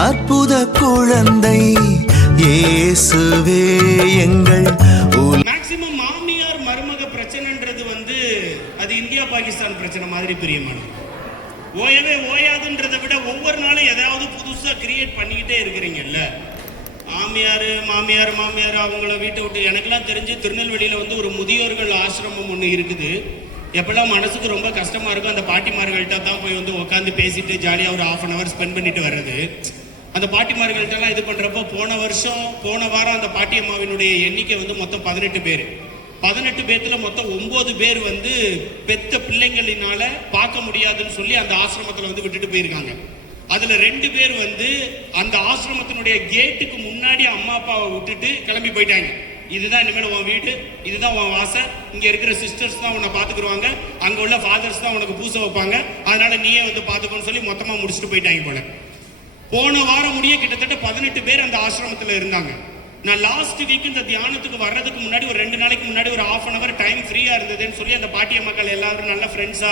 அற்புத குழந்தை இயேசுவே எங்கள். மேக்சிமம் மாமியார் மருமக பிரச்சனைன்றது அது இந்தியா பாகிஸ்தான் பிரச்சனை மாதிரி பிரியமான ஓயவே ஓயாதுன்றதை விட ஒவ்வொரு நாளும் ஏதாவது புதுசா கிரியேட் பண்ணிக்கிட்டே இருக்கிறீங்கல்ல. மாமியார் மாமியார் மாமியார் அவங்கள வீட்டை விட்டு எனக்கெல்லாம் தெரிஞ்சு திருநெல்வேலியில ஒரு முதியோர்கள் ஆசிரமம் ஒன்று இருக்குது. எப்பெல்லாம் மனசுக்கு ரொம்ப கஷ்டமா இருக்கும் அந்த பாட்டிமார்கள்ட்ட தான் போய் உட்காந்து பேசிட்டு ஜாலியாக ஒரு 1/2 hour ஸ்பெண்ட் பண்ணிட்டு வர்றது. அந்த பாட்டிமார்கள்ட்டெல்லாம் இது பண்றப்போ போன வாரம் அந்த பாட்டியம்மாவினுடைய எண்ணிக்கை மொத்தம் 18 பேர். 18 பேர்த்துல மொத்தம் 9 பேர் பெத்த பிள்ளைங்களினால பார்க்க முடியாதுன்னு சொல்லி அந்த ஆசிரமத்துல விட்டுட்டு போயிருக்காங்க. அதுல 2 பேர் அந்த ஆசிரமத்தினுடைய கேட்டுக்கு முன்னாடி அம்மா அப்பாவை விட்டுட்டு கிளம்பி போயிட்டாங்க. இதுதான் இனிமேல் உன் வீடு, இதுதான் உன் வாசல், இங்க இருக்கிற சிஸ்டர்ஸ் தான் உன்னை பாத்துக்குருவாங்க, அங்க உள்ள ஃபாதர்ஸ் தான் உனக்கு பூசை வைப்பாங்க, அதனால நீயே பாத்துக்கோன்னு சொல்லி மொத்தமா முடிச்சுட்டு போயிட்டாங்க போல. போன வாரம் முடிய கிட்டத்தட்ட 18 பேர் அந்த ஆசிரமத்துல இருந்தாங்க. நான் லாஸ்ட் வீக் இந்த தியானத்துக்கு வர்றதுக்கு முன்னாடி ஒரு 2 நாளைக்கு முன்னாடி ஒரு 1/2 hour டைம் ஃப்ரீயா இருந்ததுன்னு சொல்லி அந்த பாட்டிய மக்கள் எல்லாரும் நல்ல ஃப்ரெண்ட்ஸா,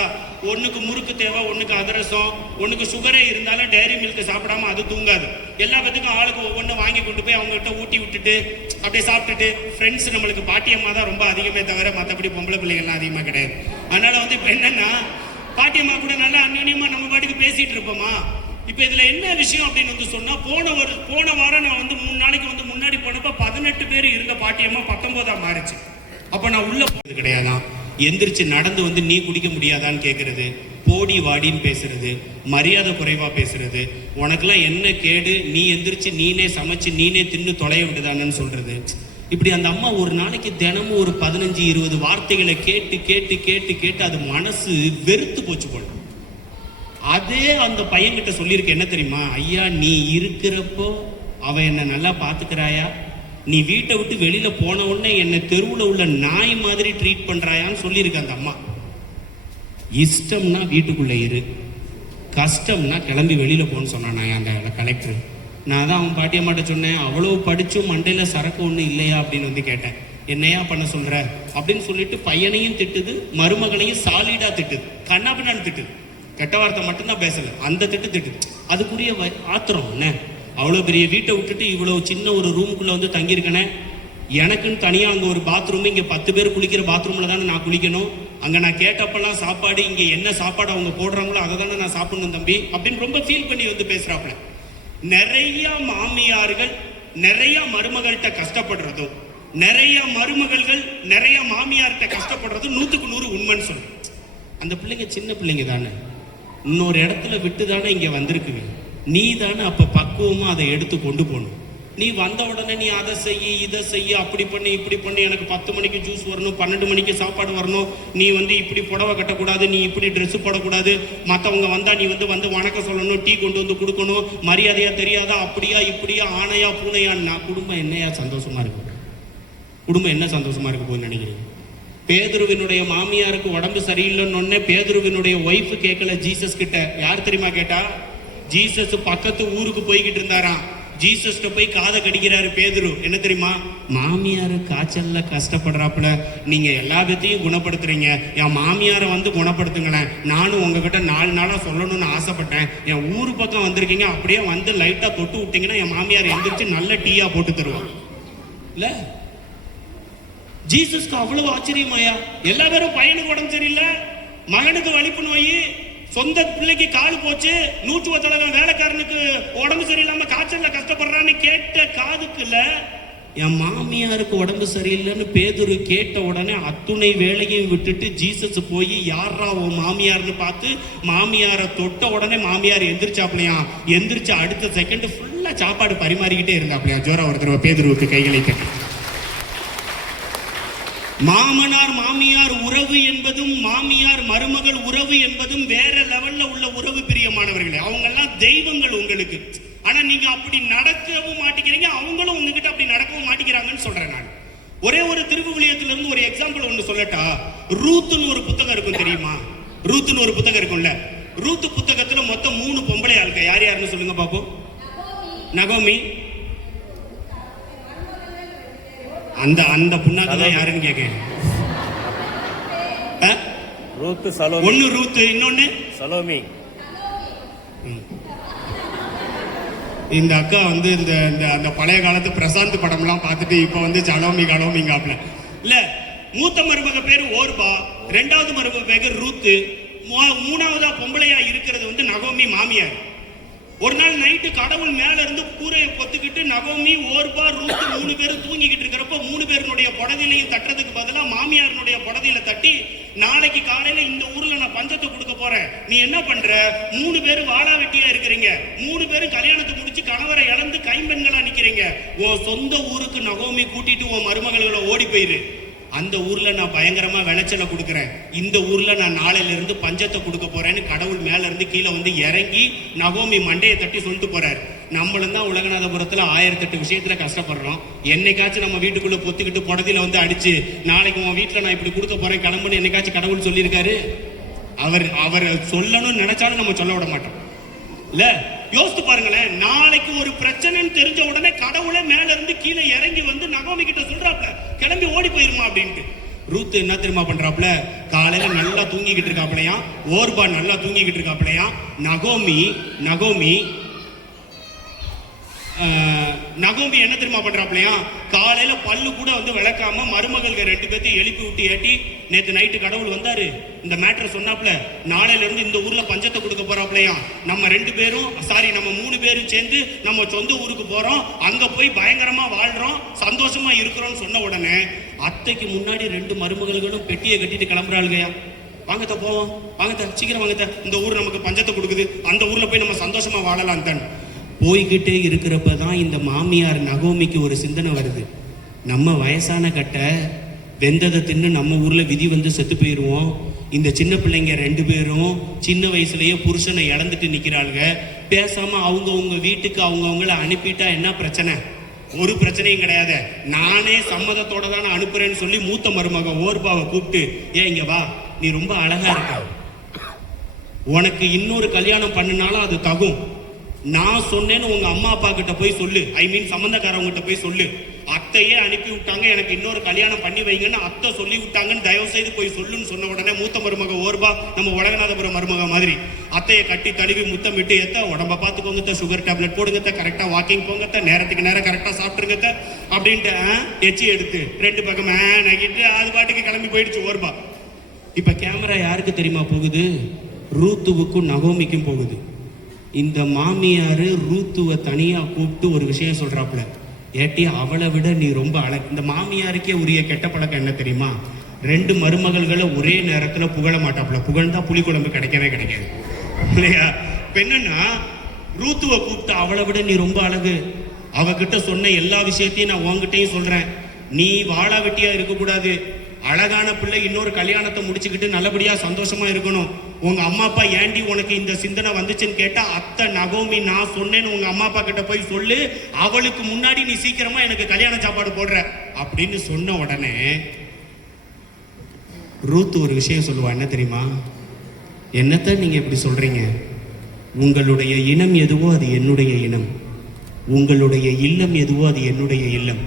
ஒண்ணுக்கு முறுக்கு தேவை, ஒண்ணுக்கு அதிரசம், ஒண்ணுக்கு சுகரே இருந்தாலும் டைரி மில்க் சாப்பிடாம அது தூங்காது, எல்லா பேத்துக்கும் ஆளுக்கு ஒவ்வொன்று வாங்கி கொண்டு போய் அவங்க கிட்ட ஊட்டி விட்டுட்டு அப்படியே சாப்பிட்டுட்டு ஃப்ரெண்ட்ஸ் நம்மளுக்கு பாட்டியம்மா தான் ரொம்ப அதிகமே தவிர மற்றபடி பொம்பளை பிள்ளைகள்லாம் அதிகமா கிடையாது. அதனால இப்ப என்னன்னா பாட்டியம்மா கூட நல்லா அந்யோன்யமா நம்ம பாட்டுக்கு பேசிட்டு இருப்போமா. இப்ப இதுல என்ன விஷயம் அப்படின்னு சொன்னா போன வாரம் நான் 3 நாளைக்கு முன்னாடி போனப்ப 18 பேர் இருந்த பாட்டியம்மா 19ஆ மாறிச்சு. அப்ப நான் உள்ள போறது கிடையாதான். எந்திரிச்சு நடந்து நீ குடிக்க முடியாதான்னு கேட்கறது, போடி வாடின்னு பேசுறது, மரியாதை குறைவா பேசுறது, உனக்கெல்லாம் என்ன கேடு, நீ எந்திரிச்சு நீனே சமைச்சு நீனே தின்னு தொலைய விடுதானு சொல்றது. இப்படி அந்த அம்மா ஒரு நாளைக்கு தினமும் ஒரு 15-20 வார்த்தைகளை கேட்டு கேட்டு கேட்டு கேட்டு அது மனசு வெறுத்து போச்சு போல. அதே அந்த பையன்கிட்ட சொல்லியிருக்க என்ன தெரியுமா, ஐயா நீ இருக்கிறப்போ அவ என்ன நல்லா பாத்துக்கிறாயா, நீ வீட்டை விட்டு வெளியில போன உடனே என்ன தெருவுல உள்ள நாய் மாதிரி ட்ரீட் பண்றாயான்னு சொல்லியிருக்க அந்த அம்மா. இஷ்டம்னா வீட்டுக்குள்ள இரு, கஷ்டம்னா கிளம்பி வெளியில போன்னு சொன்னான் அந்த கலெக்டர். நான் தான் அவன் பாட்டியம்மாட்ட சொன்னேன், அவ்வளவு படிச்சும் மண்டையில சரக்கு ஒண்ணு இல்லையா அப்படின்னு கேட்டேன். என்னையா பண்ண சொல்ற அப்படின்னு சொல்லிட்டு பையனையும் திட்டுது, மருமகனையும் சாலிடா திட்டுது, கண்ணாபின்னான்னு திட்டுது. கெட்ட வார்த்தை மட்டும்தான் பேசல, அந்த திட்டு. அதுக்குரிய ஆத்திரம் என்ன, அவ்வளவு பெரிய வீட்டை விட்டுட்டு இவ்வளவு சின்ன ஒரு ரூமுக்குள்ள தங்கியிருக்கனே, எனக்குன்னு தனியா அங்க ஒரு பாத்ரூம், இங்க 10 பேர் குளிக்கிற பாத்ரூம்ல தானே நான் குளிக்கணும், அங்க நான் கேட்டப்பெல்லாம் சாப்பாடு, இங்க என்ன சாப்பாடு அவங்க போடுறாங்களோ அதை தானே நான் சாப்பிடணும் தம்பி அப்படின்னு ரொம்ப ஃபீல் பண்ணி பேசுறாப்புல. நிறைய மாமியார்கள் நிறைய மருமகள்கிட்ட கஷ்டப்படுறதும், நிறைய மருமகள்கள் நிறைய மாமியார்கிட்ட கஷ்டப்படுறதும் 100க்கு 100 உண்மைன்னு சொல்றேன். அந்த பிள்ளைங்க சின்ன பிள்ளைங்க தானே, இன்னொரு இடத்துல விட்டு தானே இங்க வந்திருக்குங்க, நீ தானே அப்ப பக்குவமா அதை எடுத்து கொண்டு போகணும். நீ வந்த உடனே நீ அதை செய்ய இதை செய்ய, அப்படி பண்ணி இப்படி பண்ணி, எனக்கு 10 மணிக்கு ஜூஸ் வரணும், 12 மணிக்கு சாப்பாடு வரணும், நீ இப்படி புடவை கட்டக்கூடாது, நீ இப்படி ட்ரெஸ் போடக்கூடாது, மற்றவங்க வந்தா நீ வந்து வணக்கம் சொல்லணும், டீ கொண்டு கொடுக்கணும், மரியாதையா தெரியாதா, அப்படியா இப்படியா, ஆணையா பூனையான்னா குடும்பம் என்னையா சந்தோஷமா இருக்கு? குடும்பம் என்ன சந்தோஷமா இருக்கு போகுதுன்னு நினைக்கிறீங்க? பேதுருவினுடைய மாமியாருக்கு உடம்பு சரியில்லைன்னு பேதுருவினுடைய ஒய்ஃப் கேட்கல ஜீசஸ் கிட்ட. யார் தெரியுமா கேட்டா? ஜீசஸ் பக்கத்து ஊருக்கு போய்கிட்டு இருந்தாராம். ஜீசஸ் போய் காதை கடிக்கிறாரு பேதுரு. என்ன தெரியுமா? மாமியாரு காய்ச்சல்ல கஷ்டப்படுறாப்புல, நீங்க எல்லா பேத்தையும் குணப்படுத்துறீங்க, என் மாமியாரை குணப்படுத்துங்களேன், நானும் உங்ககிட்ட 4 நாளா சொல்லணும்னு ஆசைப்பட்டேன், என் ஊரு பக்கம் வந்திருக்கீங்க, அப்படியே லைட்டா தொட்டு விட்டீங்கன்னா என் மாமியார் எந்திரிச்சு நல்ல டீயா போட்டு தருவாங்க. இல்ல ஜீசஸ்க்கு அவ்வளவு ஆச்சரியமாயா? எல்லா பேரும் பையனுக்கு உடம்பு சரியில்லை, மகனுக்கு வலிப்பு நோய், சொந்த பிள்ளைக்கு கால் போச்சு, 110 வேலைக்காரனுக்கு உடம்பு சரியில்லாம காய்ச்சல்ல கஷ்டப்படுறான்னு கேட்ட காதுக்குல என் மாமியாருக்கு உடம்பு சரியில்லைன்னு பேதுரு கேட்ட உடனே அத்துணை வேலையும் விட்டுட்டு ஜீசஸ் போய் யாரா உன் மாமியார்னு பார்த்து மாமியாரை தொட்ட உடனே மாமியார் எந்திரிச்சாப்லையா, எந்திரிச்சு அடுத்த செகண்ட் ஃபுல்லா சாப்பாடு பரிமாறிக்கிட்டே இருந்தாப்லையா. ஜோரா ஒருத்தர் பேதுருவுக்கு கைகளை கட்டி. மாமனார் மாமியார் உறவு என்பதும் மாமியார் மருமகள் உறவு என்பதும் வேற லெவல்ல உள்ள உறவு பிரியமானவர்களே. அவங்க எல்லாம் தெய்வங்கள் உங்களுக்கு. ஆனா நீங்க அப்படி நடக்கவும் மாட்டேங்கிறீங்க, அவங்களும் உங்ககிட்ட அப்படி நடக்கவும் மாட்டேங்கிறாங்கன்னு சொல்றேன் நான். ஒரே ஒரு திருவிவிலியத்துல இருந்து ஒரு எக்ஸாம்பிள் ஒண்ணு சொல்லட்டா? ரூத்துன்னு ஒரு புத்தகம் இருக்கும் தெரியுமா? ரூத்துன்னு ஒரு புத்தகம் இருக்கும்ல. ரூத்து புத்தகத்துல மொத்தம் 3 பொம்பளை ஆளுங்க. யார் யாருன்னு சொல்லுங்க பாப்போம். நகோமி, அந்த புண்ணாக்கு தான் யாருன்னு கேட்க. ரூத் சலோமி. ஒன்னு ரூத், இன்னொன்னு சலோமி. இந்த அக்கா வந்து இந்த அந்த பழைய காலத்து பிரசாந்த் படம்லாம் பார்த்துட்டு இப்போ வந்து ஜலோமிங்காப்ல இல்ல. மூத்த மருமக பேரு ஓர்பா, ரெண்டாவது மருமக பேரு ரூத்து, மூணாவதா பொம்பளையா இருக்கிறது வந்து நகோமி மாமியார். ஒரு நாள் நைட்டு கடவுள் மேல இருந்து கூரையை பொத்துக்கிட்டு நகோமி, ஓர்பா, ரூத்து 3 பேரும் தூங்கிக்கிட்டு இருக்கிறப்ப 3 பேருடைய புடதிலையும் தட்டுறதுக்கு பதிலா மாமியாருடைய புடதியில தட்டி, நாளைக்கு காலையில இந்த ஊர்ல நான் பஞ்சத்தை கொடுக்க போறேன், நீ என்ன பண்ற, 3 பேரும் வாழா வெட்டியா இருக்கிறீங்க, 3 பேரும் கல்யாணத்தை முடிச்சு கணவரை இழந்து கைம்பெண்களா நிக்கிறீங்க, உன் சொந்த ஊருக்கு நகோமி கூட்டிட்டு உன் மருமகளை ஓடி போயிரு, அந்த ஊர்ல நான் பயங்கரமா விளைச்சலை கொடுக்குறேன், இந்த ஊர்ல நான் நாளையில இருந்து பஞ்சத்தை கொடுக்க போறேன்னு கடவுள் மேல இருந்து கீழே வந்து இறங்கி நகோமி மண்டையை தட்டி சொல்லிட்டு போறாரு. நம்மளும் தான் உலகநாதபுரத்துல 1008 விஷயத்துல கஷ்டப்படுறோம். என்னைக்காச்சும் நம்ம வீட்டுக்குள்ள பொத்துக்கிட்டு புடதில வந்து அடிச்சு நாளைக்கு உன் வீட்டுல நான் இப்படி கொடுக்க போறேன் கிளம்புன்னு என்னைக்காச்சும் கடவுள் சொல்லியிருக்காரு? அவர் சொல்லணும்னு நினைச்சாலும் நம்ம சொல்ல விட மாட்டோம் இல்ல. யோசித்து பாருங்களேன், நாளைக்கு ஒரு பிரச்சனைன்னு தெரிஞ்ச உடனே கடவுளே மேல இருந்து கீழே இறங்கி வந்து நகோமி கிட்ட சொல்றாப்ல, கிளம்பி ஓடி போயிருமா அப்படின்ட்டு. ரூத் என்ன தெரியுமா பண்றாப்ல, காலையில நல்லா தூங்கிக்கிட்டு இருக்காப்லையா, ஓர்பா நல்லா தூங்கிக்கிட்டு இருக்காப்லையா, நகோமி என்ன தெரியுமா பண்றாப்லையா, காலையில பல்லு கூட வந்து விளக்காம மருமகள்கள் 2 பேத்தையும் எழுப்பி விட்டு ஏட்டி, நேத்து நைட்டு கடவுள் வந்தாரு, இந்த மேட்டரை சொன்னாப்ல, நாளையில இருந்து இந்த ஊர்ல பஞ்சத்தை கொடுக்க போறாப்லையா, நம்ம 2 பேரும் நம்ம 3 பேரும் சேர்ந்து நம்ம சொந்த ஊருக்கு போறோம், அங்க போய் பயங்கரமா வாழ்றோம், சந்தோஷமா இருக்கிறோம்னு சொன்ன உடனே அத்தைக்கு முன்னாடி 2 மருமகள்களும் பெட்டியை கட்டிட்டு கிளம்புறாளுகையா, வாங்கத்த போவோம், வாங்கத்த சீக்கிரம் வாங்கத்த, இந்த ஊர் நமக்கு பஞ்சத்தை கொடுக்குது, அந்த ஊர்ல போய் நம்ம சந்தோஷமா வாழலாம் தான். போய்கிட்டே இருக்கிறப்பதான் இந்த மாமியார் நகோமிக்கு ஒரு சிந்தனை வருது, நம்ம வயசான கட்ட வெந்ததை தின்னு நம்ம ஊர்ல விதி வந்து செத்து போயிடுவோம், இந்த சின்ன பிள்ளைங்க 2 பேரும் சின்ன வயசுலயே புருஷனை இழந்துட்டு நிக்கிறாளுங்க, பேசாம அவங்க வீட்டுக்கு அவங்கள அனுப்பிட்டா என்ன பிரச்சனை? ஒரு பிரச்சனையும் கிடையாது, நானே சம்மதத்தோட தான் அனுப்புறேன்னு சொல்லி மூத்த மருமக ஓர்பாவை கூப்பிட்டு, ஏன் இங்க வா, நீ ரொம்ப அழகா இருக்க, உனக்கு இன்னொரு கல்யாணம் பண்ணினாலும் அது தகும், நான் சொன்னேன்னு உங்க அம்மா அப்பா கிட்ட போய் சொல்லு, சம்பந்தக்காரவங்க கிட்ட போய் சொல்லு, அத்தையே அனுப்பி விட்டாங்க, எனக்கு இன்னொரு கல்யாணம் பண்ணி வைங்கன்னு அத்தை சொல்லி விட்டாங்கன்னு தயவு செய்து போய் சொல்லுன்னு சொன்ன உடனே மூத்த மருமக ஓர்பா நம்ம உலகநாதபுரம் மருமக மாதிரி அத்தையை கட்டி தழுவி முத்தம் விட்டு, எத்த உடம்ப பார்த்துக்கோங்க, சுகர் டேப்லெட் போடுங்க, கரெக்டா வாக்கிங் போங்க, நேரத்துக்கு நேரம் கரெக்டா சாப்பிட்டுருங்க அப்படின்ட்டு எச்சி எடுத்து 2 பக்கம் நகிட்டு அது பாட்டுக்கு கிளம்பி போயிடுச்சு ஓர்பா. இப்ப கேமரா யாருக்கு தெரியுமா போகுது? ரூத்துவுக்கும் நகோமிக்கும் போகுது. இந்த மாமியாரு ரூத்துவை தனியா கூப்பிட்டு ஒரு விஷயம் சொல்றாப்ல, ஏட்டி அவளை விட நீ ரொம்ப அழகு. இந்த மாமியாருக்கே உரிய கெட்ட பழக்கம் என்ன தெரியுமா? 2 மருமகள்களை ஒரே நேரத்துல புகழ மாட்டாப்ல, புகழ்ந்தா புளிக்குழம்பு கிடைக்கவே கிடைக்காது இல்லையா? இப்ப என்னன்னா, ரூத்துவை கூப்பிட்டு அவளை விட நீ ரொம்ப அழகு, அவகிட்ட சொன்ன எல்லா விஷயத்தையும் நான் உங்ககிட்டயும் சொல்றேன், நீ வாழா வெட்டியா இருக்கக்கூடாது, அழகான பிள்ளை இன்னொரு கல்யாணத்தை முடிச்சுக்கிட்டு நல்லபடியா சந்தோஷமா இருக்கணும், உங்க அம்மா அப்பா ஏண்டி உனக்கு இந்த சிந்தனை வந்துச்சுன்னு கேட்டா, அத்தை நகோமி நான் சொன்னேன்னு உங்க அம்மா அப்பா கிட்ட போய் சொல்லு, அவளுக்கு முன்னாடி நீ சீக்கிரமா எனக்கு கல்யாண சாப்பாடு போடுற அப்படின்னு சொன்ன உடனே ரூத் ஒரு விஷயம் சொல்லுவா, என்ன தெரியுமா? என்னத்த நீங்க இப்படி சொல்றீங்க? உங்களுடைய இனம் எதுவோ அது என்னுடைய இனம், உங்களுடைய இல்லம் எதுவோ அது என்னுடைய இல்லம்,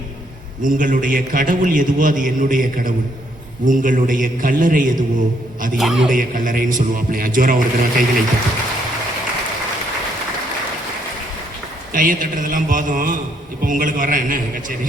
உங்களுடைய கடவுள் எதுவோ அது என்னுடைய கடவுள், உங்களுடைய கல்லறை எதுவோ அது என்னுடைய கல்லறைன்னு சொல்லுவாப்லையா. ஜோரா ஒரு தடவை கைகளை கையை தட்டுறதெல்லாம் போதும், இப்போ உங்களுக்கு வர்றேன் என்ன கச்சேரி.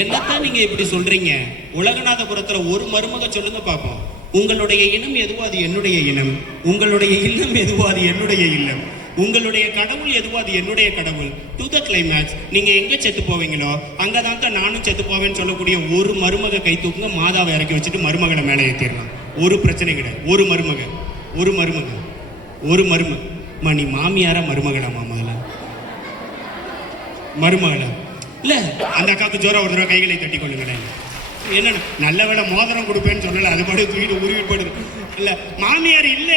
என்னத்தான் நீங்க இப்படி சொல்றீங்க? உலகநாதபுரத்துல ஒரு மருமக சொல்லுங்க பாப்போம், உங்களுடைய இனம் எதுவோ அது என்னுடைய இனம், உங்களுடைய இல்லம் எதுவோ அது என்னுடைய இல்லம், உங்களுடைய கடவுள் எதுவோ அது என்னுடைய கடவுள். டு த கிளைமேக்ஸ், நீங்க எங்க செத்து போவீங்களோ அங்கதான் தான் நானும் செத்து போவேன்னு சொல்லக்கூடிய ஒரு மருமக கை தூக்குங்க, மாதாவை இறக்கி வச்சுட்டு மருமகளை மேலே ஏற்றிடலாம், ஒரு பிரச்சனை கிடையாது. ஒரு மருமக நீ மாமியாரா மருமகளா? மருமகளா இல்ல? அந்த அக்காவுக்கு ஜோரா ஒரு தடவை கைகளை தட்டி கொள்ளுங்களேன். என்ன நல்ல வேலை மோதிரம் கொடுப்பேன்னு சொல்லல, அது பாடு தூக்கிட்டு உருவி போடுது இல்ல. மாமியார் இல்ல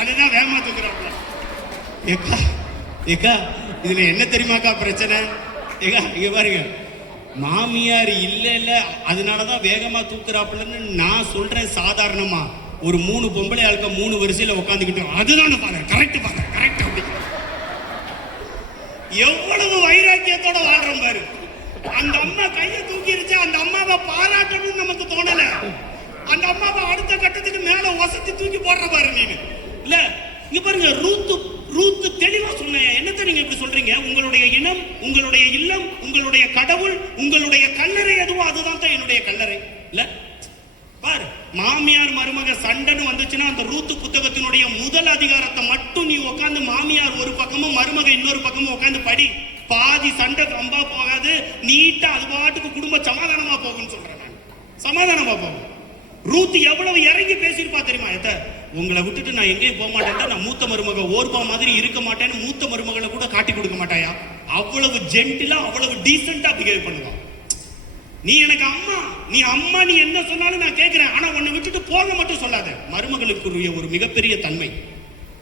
அதுதான் வேகமா தூக்குறாங்க. ஏக்கா இதுல என்ன தெரியுமாக்கா பிரச்சனை? ஏக்கா இங்க பாருங்க, மாமியார் இல்ல அதனாலதான் வேகமா தூக்குறாப்புலன்னு நான் சொல்றேன். சாதாரணமா ஒரு 3 பொம்பளை ஆளுக்க 3 வரிசையில உட்காந்துக்கிட்டு அதுதான் கரெக்ட் அப்படி எவ்வளவு வைராக்கியத்தோட வாழ்றோம் பாரு. அந்த அம்மா கையை தூக்கிருச்சு, அந்த அம்மாவை பாராட்டணும்னு நமக்கு தோணல, அந்த அம்மாவை அடுத்த கட்டத்துக்கு மேல வசதி தூக்கி போடுற பாரு நீங்க இல்ல. இங்க பாருங்க, ரூத்து தெளிவா சொன்ன என்ன நீங்க இப்படி சொல்றீங்க? உங்களுடைய இனம், உங்களுடைய இல்லம், உங்களுடைய கடவுள், உங்களுடைய கல்லறை எதுவோ அதுதான் தான் என்னுடைய கல்லறை இல்ல. பாரு, மாமியார் மருமக சண்டைன்னு வந்துச்சுன்னா அந்த ரூத்து புத்தகத்தினுடைய முதல் அதிகாரத்தை மட்டும் நீ உட்காந்து மாமியார் ஒரு பக்கமும் மருமக இன்னொரு பக்கமும் உட்காந்து படி. பாதி சண்டை கம்பா போகாது, நீட்டா அது பாட்டுக்கு குடும்ப சமாதானமா போகும்னு சொல்றேன் நான். சமாதானமா போகும். ரூத் எவ்வளவு இறங்கி பேசியிருப்பா தெரியுமா? உங்களை விட்டுட்டு நான் எங்கேயும் போக மாட்டேன், நான் மூத்த மருமக ஓர்பா மாதிரி இருக்க மாட்டேன்னு மூத்த மருமகளை கூட காட்டி கொடுக்க மாட்டாயா? அவ்வளவு ஜென்டிலா அவ்வளவு டீசென்டா பிஹேவ் பண்ணுவான். நீ எனக்கு அம்மா, நீ அம்மா, நீ என்ன சொன்னாலும் நான் கேட்கிறேன், ஆனா உன்னை விட்டுட்டு போக மட்டும் சொல்லாத. மருமகளுக்குரிய ஒரு மிகப்பெரிய தன்மை,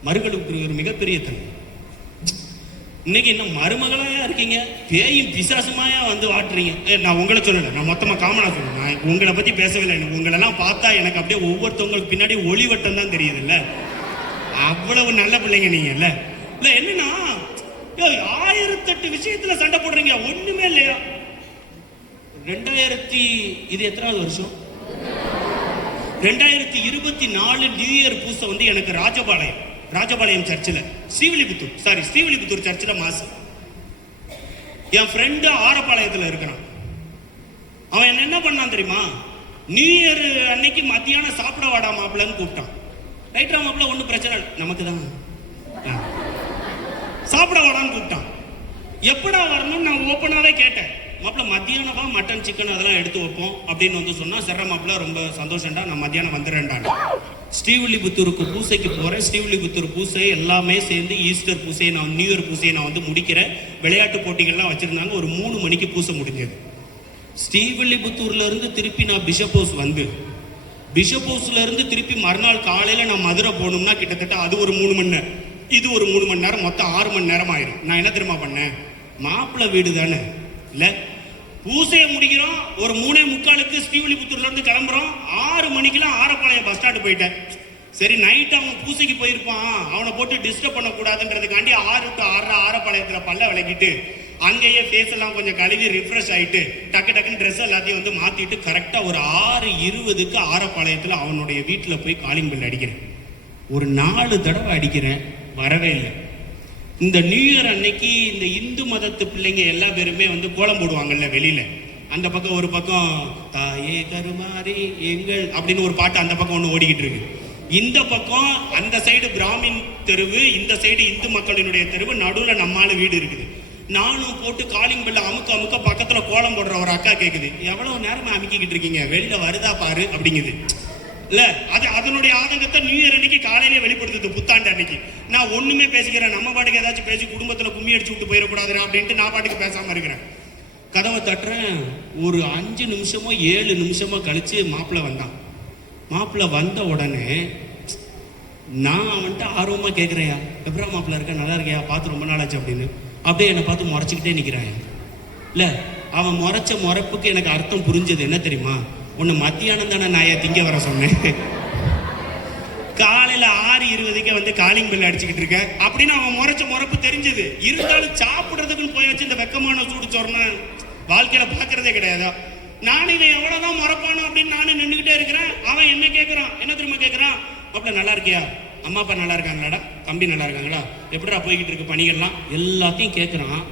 மருமகளுக்குரிய ஒரு மிகப்பெரிய தன்மை. இன்னைக்கு என்ன மருமகளாயா இருக்கீங்க, பேயும் பிசாசுமாயா வந்து வாட்டுறீங்க. நான் உங்களை சொல்லலை, நான் மொத்தமா காமனா சொல்றேன். நான் உங்களை பத்தி பேசவில்லை. உங்களெல்லாம் பார்த்தா எனக்கு அப்படியே ஒவ்வொருத்தவங்களுக்கு பின்னாடி ஒளிவட்டம் தான் தெரியுது இல்ல. அவ்வளவு நல்ல பிள்ளைங்க நீங்க இல்ல. இல்ல என்னன்னா 1008 விஷயத்துல சண்டை போடுறீங்க, ஒண்ணுமே இல்லையா? 2000 இது எத்தனாவது வருஷம்? 2024 நியூ இயர் பூசை வந்து எனக்கு ராஜபாளையம் சர்ச்சில் ஸ்ரீவில்லிபுத்தூர் சர்ச்சில் மாசு. என் ஃப்ரெண்டு ஆரப்பாளையத்தில் இருக்கிறான். அவன் என்ன பண்ணான் தெரியுமா? நியூ இயர் அன்னைக்கு மத்தியானம் சாப்பிட வாடா மாப்பிள்ளன்னு கூப்பிட்டான். ரைட்டா மாப்பிள்ள, ஒன்றும் பிரச்சனை இல்லை, நமக்கு தான் சாப்பிட வாடான்னு கூப்பிட்டான். எப்படா வரணும்னு நான் ஓப்பனாவே கேட்டேன். மாப்பிள்ள மத்தியானமா மட்டன் சிக்கன் அதெல்லாம் எடுத்து வைப்போம் அப்படின்னு வந்து சொன்னா, சர்ற மாப்பிள்ள ரொம்ப சந்தோஷம்டா, நான் மத்தியானம் வந்துடுறேன்டா. ஸ்ரீவில்லிபுத்தூருக்கு பூசைக்கு போறேன். ஸ்ரீவில்லிபுத்தூர் பூசை எல்லாமே சேர்ந்து ஈஸ்டர் பூசையை நான், நியூ இயர் பூசையை நான் வந்து முடிக்கிறேன். விளையாட்டு போட்டிகள்லாம் வச்சிருந்தாங்க. ஒரு 3 மணிக்கு பூசை முடிஞ்சது. ஸ்ரீவில்லிபுத்தூர்ல இருந்து திருப்பி நான் பிஷப் ஹவுஸ் வந்து, பிஷப் ஹவுஸ்ல இருந்து திருப்பி மறுநாள் காலையில நான் மதுரை போகணும்னா கிட்டத்தட்ட அது ஒரு 3 மணி நேரம், இது ஒரு 3 மணி நேரம், மொத்தம் 6 மணி நேரம் ஆயிடும். நான் என்ன தெரியுமா பண்ணேன்? மாப்பிள்ளை வீடு தானே இல்ல, பூசையை முடிக்கிறோம். ஒரு 3:45 ஸ்ரீவில்லிபுத்தூர்ல இருந்து கிளம்புறோம். 6 மணிக்கெல்லாம் ஆரப்பாளையம் பஸ் ஸ்டாண்டு போயிட்டேன். சரி, நைட் அவன் பூசைக்கு போயிருப்பான், அவனை போட்டு டிஸ்டர்ப் பண்ணக்கூடாதுன்றதுக்காண்டி 6 to 6:30 ஆரப்பாளையத்துல பல்ல விளக்கிட்டு அங்கேயே ஃபேஸ் எல்லாம் கொஞ்சம் கழுவி ரிஃப்ரெஷ் ஆயிட்டு டக்குன்னு ட்ரெஸ் எல்லாத்தையும் வந்து மாத்திட்டு கரெக்டா ஒரு 6:20க்கு ஆரப்பாளையத்துல அவனுடைய வீட்டுல போய் காலிங் பெல் அடிக்கிறேன். ஒரு 4 தடவை அடிக்கிறேன், வரவே இல்லை. இந்த நியூ இயர் அன்னைக்கு இந்த இந்து மதத்து பிள்ளைங்க எல்லா பேருமே வந்து கோலம் போடுவாங்கல்ல வெளியில. அந்த பக்கம் ஒரு பக்கம் தாயே கருமாரி எங்கள் அப்படின்னு ஒரு பாட்டு அந்த பக்கம் ஒன்று ஓடிக்கிட்டு இருக்கு. இந்த பக்கம் அந்த சைடு பிராமின் தெருவு, இந்த சைடு இந்து மக்களினுடைய தெருவு, நடுவில் நம்மால வீடு இருக்குது. நானும் போட்டு காலிங் பெல்ல அமுக்க பக்கத்துல கோலம் போடுற ஒரு அக்கா கேக்குது, எவ்வளவு நேரமா அமுக்கிக்கிட்டு இருக்கீங்க, வெளியில வருதா பாரு அப்படிங்குது. இல்ல அது அதனுடைய ஆதங்கத்தை நியூ இயர் அன்னைக்கு காலையிலே வெளிப்படுத்துது, புத்தாண்டு அன்னைக்கு. நான் ஒண்ணுமே பேசிக்கிறேன், நம்ம பாட்டுக்கு ஏதாச்சும் பேசி குடும்பத்துல கும்மி அடிச்சு விட்டு போயிடக்கூடாதுரா அப்படின்ட்டு நான் பாட்டுக்கு பேசாம இருக்கிறேன். கதவை தட்டுறேன். ஒரு 5 நிமிஷமோ 7 நிமிஷமோ கழிச்சு மாப்பிள்ளை வந்தான். மாப்பிள்ளை வந்த உடனே நான் அவன்கிட்ட ஆர்வமா கேட்கிறேயா, எப்படா மாப்பிள்ளை இருக்க, நல்லா இருக்கையா, பார்த்து ரொம்ப நாள் ஆச்சு அப்படின்னு. அப்படியே என்னை பார்த்து முறைச்சிக்கிட்டே நிக்கிறான். இல்ல அவன் முறைச்ச முறைப்புக்கு எனக்கு அர்த்தம் புரிஞ்சது என்ன தெரியுமா? உன்னை மத்தியானம் தானே நான் திங்க வர சொன்னேன், காலையில 6:20க்கு வந்து காலிங் பெல் அடிச்சுக்கிட்டு இருக்க அப்படின்னு அவன் முறைச்ச முறைப்பு தெரிஞ்சது. இருந்தாலும் சாப்பிடுறதுக்குன்னு போய் வச்சு இந்த வெக்கமான சூடு சொன்ன வாழ்க்கையில பாக்குறதே கிடையாதா? நானும் இவன் எவ்வளவுதான் முறைப்பானோ அப்படின்னு நானும் நின்றுகிட்டே இருக்கிறேன். அவன் என்ன கேட்கறான், என்ன திரும்ப கேட்கறான், அப்படி நல்லா இருக்கியா, அம்மா அப்பா நல்லா இருக்காங்களாடா, தம்பி நல்லா இருக்காங்களா, எப்படிடா போய்கிட்டு இருக்கு பணிகள்லாம், எல்லாத்தையும் கேட்கறான்.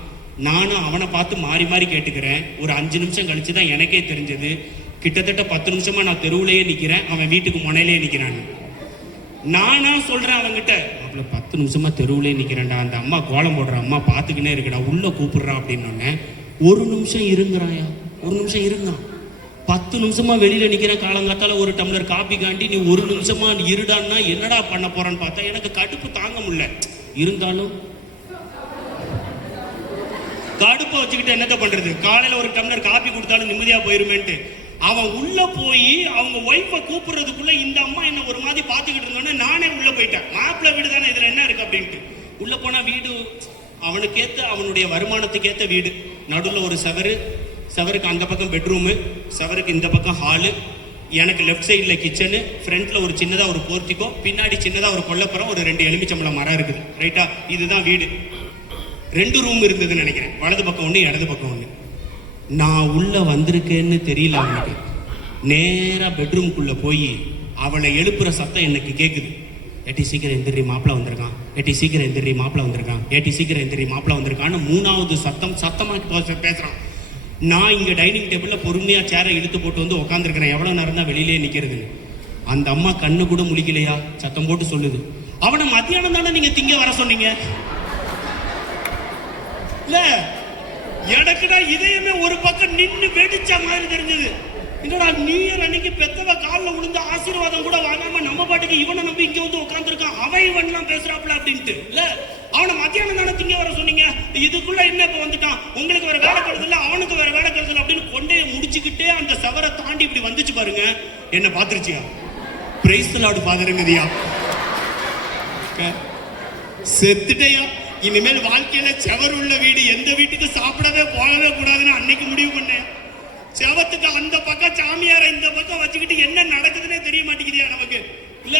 நானும் அவனை பார்த்து மாறி மாறி கேட்டுக்கிறேன். ஒரு 5 நிமிஷம் கழிச்சுதான் எனக்கே தெரிஞ்சது, கிட்டத்தட்ட 10 நிமிஷமா நான் தெருவுலயே நிக்கிறேன், அவன் வீட்டுக்கு முனையிலேயே நிக்கிறான். நானா சொல்றேன் அவங்கிட்ட, அப்பல 10 நிமிஷமா தெருவுலயே நிக்கிறேன்டா, அந்த அம்மா கோலம் போடுற அம்மா பாத்துக்கினே இருக்குடா, உள்ள கூப்பிடுறா அப்படின்னு. 1 நிமிஷம் இருங்கிறாயா, 1 நிமிஷம் இருங்க, 10 நிமிஷமா வெளியில நிக்கிறேன், காலங்காத்தால ஒரு டம்ளர் காப்பி காண்டி நீ 1 நிமிஷமா இருடான்னா என்னடா பண்ண போறான்னு பார்த்தா எனக்கு கடுப்பு தாங்க முடியல. இருந்தாலும் கடுப்பை வச்சுக்கிட்டு என்னத்த பண்றது, காலையில ஒரு டம்ளர் காப்பி கொடுத்தாலும் நிம்மதியா போயிருமேன்ட்டு அவன் உள்ள போய் அவங்க ஒய்ஃபை கூப்பிடுறதுக்குள்ள இந்த அம்மா என்ன ஒரு மாதிரி பாத்துக்கிட்டு இருந்தோன்னே நானே உள்ள போயிட்டேன். மாப்பிள்ளை வீடு தானே, இதுல என்ன இருக்கு அப்படின்ட்டு உள்ள போனா வீடு அவனுக்கேத்த அவனுடைய வருமானத்துக்கேத்த வீடு. நடுவில் ஒரு செவருக்கு அந்த பக்கம் பெட்ரூமு, செவருக்கு இந்த பக்கம் ஹாலு, எனக்கு லெஃப்ட் சைடில் கிச்சனு, ஃப்ரண்ட்ல ஒரு சின்னதாக ஒரு போர்ட்டிக்கோ, பின்னாடி சின்னதாக ஒரு கொல்லப்புறம், ஒரு 2 எலுமிச்சம்பழம் மரம் இருக்குது. ரைட்டா, இதுதான் வீடு. 2 ரூம் இருந்ததுன்னு நினைக்கிறேன், வலது பக்கம் 1 இடது பக்கம் 1. நான் உள்ள வந்திருக்கேன்னு தெரியல அவனுக்கு. நேரா பெட்ரூம்குள்ள போய் அவளை எழுப்புற சத்தம் எனக்கு கேட்குது. ஏட்டி சீக்கிரம் எந்திரி, மாப்பிள்ளை வந்திருக்கான் ஏட்டி சீக்கிரம் எந்திரி மாப்பிள்ள வந்திருக்கான், ஏட்டி சீக்கிரம் எந்திரி மாப்பிள்ள வந்திருக்கான்னு 3வது சத்தமா பேசுறான். நான் இங்க டைனிங் டேபிள்ல பொறுமையா சேரை இழுத்து போட்டு வந்து உட்காந்துருக்கிறேன். எவ்வளவு நேரம் தான் வெளியிலே நிக்கிறதுன்னு. அந்த அம்மா கண்ணு கூட முழிக்கலையா, சத்தம் போட்டு சொல்லுது, அவனை மத்தியானம் தானே நீங்க திங்க வர சொன்னீங்க. இல்ல எனக்குடா இதயமே ஒரு பக்கம் நின்று வெடிச்ச மாதிரி தெரிஞ்சது. என்னடா நியூ இயர் அன்னைக்கு பெத்தவ காலில் விழுந்து ஆசீர்வாதம் கூட வாங்காம நம்ம பாட்டுக்கு இவனை நம்பி இங்க வந்து உட்காந்துருக்கான், அவன் இவன்லாம் பேசுறாப்ல அப்படின்ட்டு. இல்ல அவனை மத்தியானம் தானே திங்க வர சொன்னீங்க, இதுக்குள்ள என்ன இப்ப வந்துட்டான், உங்களுக்கு வேற வேலை கருது இல்ல அவனுக்கு வேற வேலை கருது அப்படின்னு கொண்டே முடிச்சுக்கிட்டே அந்த சவரை தாண்டி இப்படி வந்துச்சு பாருங்க. என்ன பாத்துருச்சியா? Praise the Lord பாதருங்கதியா, செத்துட்டையா. இனிமேல் வாழ்க்கையில செவர் உள்ள வீடு எந்த வீட்டுக்கு சாப்பிடவே போகவே கூடாதுன்னு அன்னைக்கு முடிவு பண்ணேன். செவத்துக்கு அந்த பக்கம் சாமியார இந்த பக்கம் வச்சுக்கிட்டு என்ன நடக்குதுன்னே தெரிய மாட்டேங்குதியா நமக்கு. இல்ல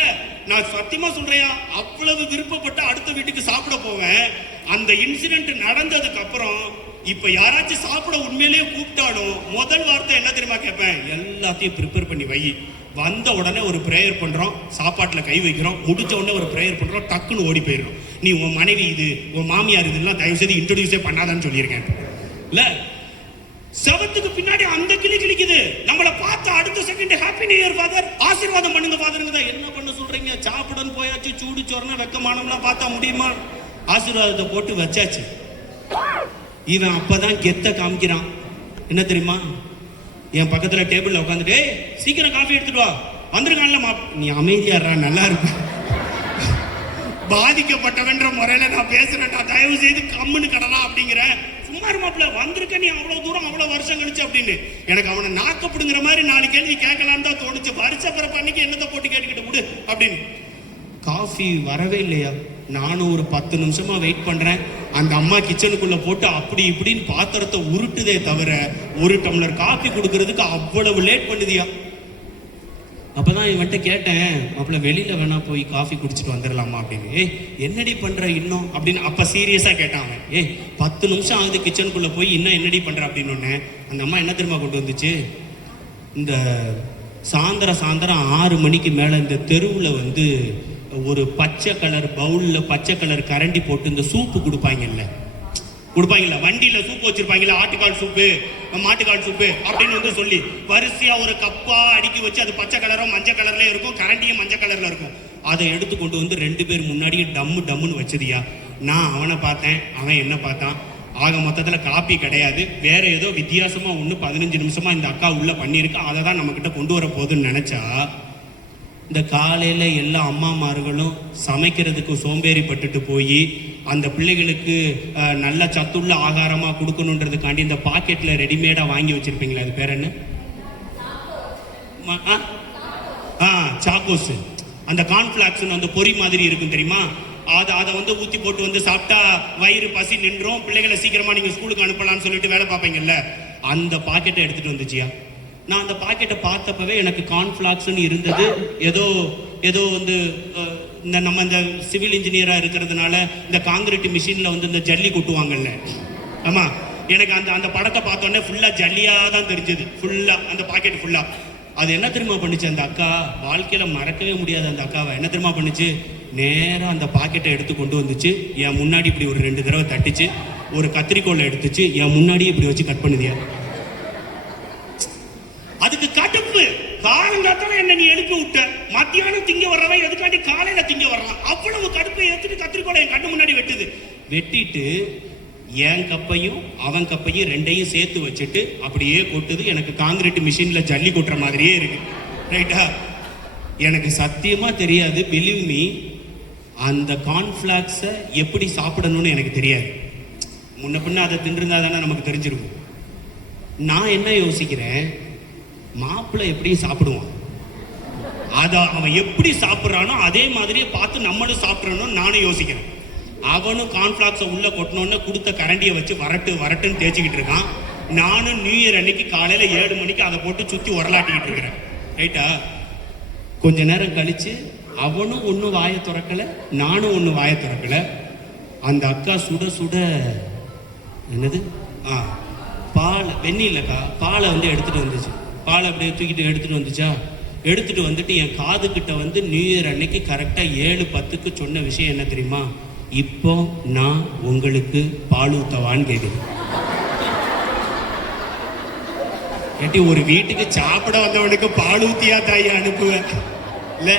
நான் சத்தியமா சொல்றேன், அவ்வளவு விருப்பப்பட்டு அடுத்த வீட்டுக்கு சாப்பிட போவேன். அந்த இன்சிடென்ட் நடந்ததுக்கு அப்புறம் இப்ப யாராச்சும் சாப்பிட உண்மையிலேயே கூப்பிட்டாலும் முதல் வார்த்தை என்ன தெரியுமா கேட்பேன், எல்லாத்தையும் ப்ரிப்பேர் பண்ணி வை. வந்த உடனே ஒரு பிரேயர் பண்றோம், சாப்பாட்டுல கை வைக்கிறோம், முடிச்ச உடனே ஒரு பிரேயர் பண்றோம், டக்குன்னு ஓடி போயிடும். நீ உன் மனைவி இது உன் மாமியார் இதெல்லாம் தயவு செய்து இன்ட்ரோடியூஸே பண்ணாதான்னு சொல்லியிருக்கேன். இல்ல செவத்துக்கு பின்னாடி அந்த கிளி கிளிக்குது, நம்மளை பார்த்த அடுத்த second happy new year father ஆசீர்வாதம் பண்ணுங்க ஃபாதருங்க. என்ன பண்ண சொல்றீங்க, சாப்பிடன்னு போயாச்சு, சூடு சொரண வெக்கமானம்லாம் பார்த்தா முடியுமா? ஆசீர்வாதத்தை போட்டு வச்சாச்சு. இவன் அப்பதான் கெத்த காமிக்கிறான். என்ன தெரியுமா, என் பக்கத்துல டேபிள்ல உட்காந்துட்டு சீக்கிரம் காஃபி எடுத்துட்டு வா வந்திருக்கான்ல. நீ அமைதியாடுறா, நல்லா இருக்கு. பாதிக்கப்பட்டவன்ற முறையில நான் பேசுறேன்டா, தயவு செய்து கம்முன்னு கடலா அப்படிங்கிற. சும்மா மாப்பிள்ள வந்திருக்க நீ அவ்வளவு தூரம் அவ்வளவு வருஷம் கழிச்சு அப்படின்னு. எனக்கு அவனை நாக்கப்படுங்கிற மாதிரி 4 கேள்வி கேட்கலான்னு தான் தோணுச்சு. வருஷ பிறப்பு அன்னைக்கு என்னத்தை போட்டு கேட்டுக்கிட்டு விடு அப்படின்னு. காஃபி வரவே இல்லையா? நானும் ஒரு 10 நிமிஷமா வெயிட் பண்றேன். அந்த அம்மா கிச்சனுக்குள்ள போட்டு அப்படி இப்படின்னு பாத்திரத்தை உருட்டுதே தவிர ஒரு டம்ளர் காஃபி கொடுக்கறதுக்கு அவ்வளவு லேட் பண்ணுதியா. அப்பதான் இவன்ட்ட கேட்டேன், மாப்பிள்ள வெளியில வேணா போய் காஃபி குடிச்சிட்டு வந்துடலாமா அப்படின்னு. என்னடி பண்ற இன்னும் அப்படின்னு அப்ப சீரியஸா கேட்டான் அவன். 10 நிமிஷம் ஆகுது கிச்சனுக்குள்ள போய் இன்னும் என்னடி பண்ற அப்படின்னு. அந்த அம்மா என்ன தெரியுமா கொண்டு வந்துச்சு, இந்த சாயந்தரம் 6 மணிக்கு மேல இந்த தெருவுல வந்து ஒரு பச்சை கலர் பவுல்ல பச்சை கலர் கரண்டி போட்டு இந்த சூப்பு கொடுப்பாங்கல்ல, வண்டியில சூப்பு வச்சிருப்பாங்கல்ல, ஆட்டுக்கால் சூப்பு மாட்டுக்கால் சூப்பு அப்படின்னு வந்து சொல்லி வரிசையா ஒரு கப்பா அடுக்கி வச்சு, அது பச்சை கலரோ மஞ்சள் கலர்ல இருக்கும், கரண்டியும் மஞ்சள் கலர்ல இருக்கும். அதை எடுத்து கொண்டு வந்து 2 பேர் முன்னாடியே டம்முன்னு வச்சதியா. நான் அவனை பார்த்தேன், அவன் என்ன பார்த்தான். ஆக மொத்தத்துல காப்பி கிடையாது, வேற ஏதோ வித்தியாசமா ஒண்ணு 15 நிமிஷமா இந்த அக்கா உள்ள பண்ணிருக்கு, அதை தான் நம்ம கிட்ட கொண்டு வர போகுதுன்னு நினைச்சா, இந்த காலையில எல்லா அம்மாமார்களும் சமைக்கிறதுக்கு சோம்பேறிப்பட்டுட்டு போய் அந்த பிள்ளைகளுக்கு நல்ல சத்துள்ள ஆகாரமா கொடுக்கணுன்றதுக்காண்டி இந்த பாக்கெட்ல ரெடிமேடா வாங்கி வச்சிருப்பீங்களா, அது பேர் என்ன, சாக்கோஸ், அந்த கார்ன்ஃபிளாக்ஸ் அந்த பொரி மாதிரி இருக்கும் தெரியுமா, அதை வந்து ஊத்தி போட்டு வந்து சாப்பிட்டா வயிறு பசி நின்றும், பிள்ளைகளை சீக்கிரமா நீங்க ஸ்கூலுக்கு அனுப்பலாம்னு சொல்லிட்டு வேலை பார்ப்பீங்கல்ல, அந்த பாக்கெட்டை எடுத்துட்டு வந்துச்சியா. நான் அந்த பாக்கெட்டை பார்த்தப்பவே எனக்கு கார்ன்ஃபிளாக்ஸ்ன்னு இருந்தது. ஏதோ வந்து இந்த நம்ம இந்த சிவில் இன்ஜினியரா இருக்கிறதுனால இந்த காங்கிரீட் மிஷின்ல வந்து இந்த ஜல்லி கொட்டுவாங்கல்ல, ஆமா, எனக்கு அந்த படத்தை பார்த்தோன்னே ஃபுல்லா ஜல்லியா தான் தெரிஞ்சது, ஃபுல்லா அந்த பாக்கெட் ஃபுல்லா. அது என்ன தெரியுமா பண்ணுச்சு அந்த அக்கா, வாழ்க்கையில மறக்கவே முடியாது அந்த அக்காவை. என்ன தெரியுமா பண்ணுச்சு, நேரா அந்த பாக்கெட்டை எடுத்து கொண்டு வந்துச்சு, என் முன்னாடி இப்படி ஒரு 2 தடவை தட்டிச்சு, ஒரு கத்திரிக்கோலை எடுத்துச்சு, என் முன்னாடி இப்படி வச்சு கட் பண்ணுதியா. அதுக்கு கடுப்பு, காலங்காத்தால என்ன நீ எழுப்பி விட்ட, மத்தியானம் திங்க வர்றவன் எதுக்காண்டி காலையில திங்க வர்றான், அவ்வளவு கடுப்பை எடுத்துட்டு கத்திரிக்கோலை என் கண்ணு முன்னாடி வெட்டிட்டு என் கப்பையும் அவன் கப்பையும் 2ஐயும் சேர்த்து வச்சுட்டு அப்படியே கொட்டுது. எனக்கு காங்கிரீட் மிஷின்ல ஜல்லி கொட்டுற மாதிரியே இருக்கு, ரைட்டா. எனக்கு சத்தியமா தெரியாது, பிலீவ் மீ, அந்த கார்ன்ஃபிளாக்ஸை எப்படி சாப்பிடணும்னு எனக்கு தெரியாது. முன்ன பின்ன அதை தின்றிருந்தா தானே நமக்கு தெரிஞ்சிருக்கும். நான் என்ன யோசிக்கிறேன், மாப்பிள்ளை எப்படி சாப்பிடுவான், அதை அவன் எப்படி சாப்பிட்றானோ அதே மாதிரியே பார்த்து நம்மளும் சாப்பிட்றணும் நானும் யோசிக்கிறேன். அவனும் கார்ன்ஃபிளாக்ஸை உள்ள கொட்டினோன்னு கொடுத்த கரண்டியை வச்சு வரட்டுன்னு தேய்ச்சிக்கிட்டு இருக்கான். நானும் நியூ இயர் அன்னைக்கு காலையில 7 மணிக்கு அதை போட்டு சுத்தி உரலாட்டிக்கிட்டு இருக்கிறேன், ரைட்டா. கொஞ்ச நேரம் கழிச்சு அவனும் ஒன்னும் வாயை திறக்கல, நானும் ஒன்னும் வாயை திறக்கல. அந்த அக்கா சுட என்னது பால் வெந்நீர்லக்கா பாலை வந்து எடுத்துட்டு வந்துச்சு. பாலை அப்படியே தூக்கிட்டு எடுத்துட்டு வந்துச்சா, எடுத்துட்டு வந்துட்டு என் காது கிட்ட வந்து நியூ இயர் அன்னைக்கு கரெக்டா 7:10க்கு சொன்ன விஷயம் என்ன தெரியுமா? இப்போ நான் உங்களுக்கு பால் ஊத்தவான்னு கேக்குது. ஏட்டி ஒரு வீட்டுக்கு சாப்பிட வந்தவனுக்கு பால் ஊத்தியா தாய் அனுப்புவேன் இல்ல?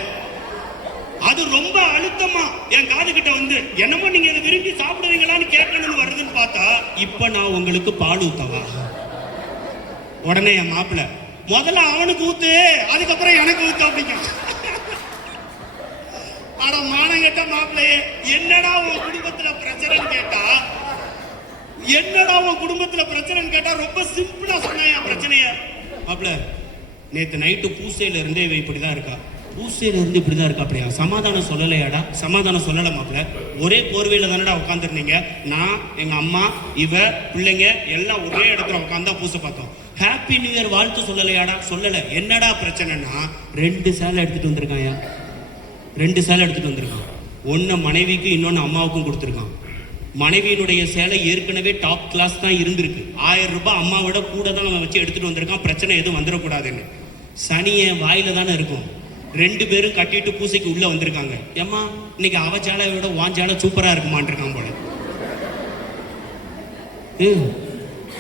அது ரொம்ப அழுத்தமா என் காது கிட்ட வந்து என்னமோ நீங்க இதை விரும்பி சாப்பிடுவீங்களான்னு கேட்கணும்னு வருதுன்னு பார்த்தா இப்ப நான் உங்களுக்கு பால் ஊத்தவா? உடனே என் மாப்பிள்ள முதல்ல அவனுக்கு ஊத்து, அதுக்கப்புறம் எனக்கு ஊத்து அப்படிங்க. ஆனா மானங்கட்ட மாப்பிள்ளையே, என்னடா உன் குடும்பத்துல பிரச்சனைன்னு கேட்டா, என்னடா உன் குடும்பத்துல பிரச்சனைன்னு கேட்டா ரொம்ப சிம்பிளா சொன்னா என் பிரச்சனைய. மாப்பிள்ள நேத்து நைட்டு பூசையில இருந்தே இவ இப்படிதான் இருக்கா, பூசையில இருந்து இப்படிதான் இருக்கா. அப்படியா? சமாதானம் சொல்லலையாடா? சமாதானம் சொல்லல மாப்பிள்ள. ஒரே போர்வையில தானடா உட்காந்துருந்தீங்க. நான், எங்க அம்மா, இவ, பிள்ளைங்க எல்லாம் ஒரே இடத்துல உட்காந்தா பூசை பார்த்தோம். ஹாப்பி நியூ இயர் வாழ்த்து சொல்லலையாடா? சொல்லல. என்னடா பிரச்சனைனா 2 சேலை எடுத்துட்டு வந்திருக்காயா, 2 சேலை எடுத்துட்டு வந்திருக்கான். ஒன்னு மனைவிக்கு, இன்னொன்னு அம்மாவுக்கும் கொடுத்துருக்கான். மனைவியினுடைய சேலை ஏற்கனவே டாப் கிளாஸ் தான் இருந்திருக்கு. 1000 ரூபாய் அம்மாவோட கூட தான் அவன் வச்சு எடுத்துட்டு வந்திருக்கான், பிரச்சனை எதுவும் வந்துடக்கூடாதுன்னு. சனிய வாயில தானே இருக்கும். 2 பேரும் கட்டிட்டு பூசைக்கு உள்ள வந்திருக்காங்க. ஏம்மா இன்னைக்கு அவ சேலை விட வான் சேலை சூப்பரா இருக்குமான் இருக்கான் போல.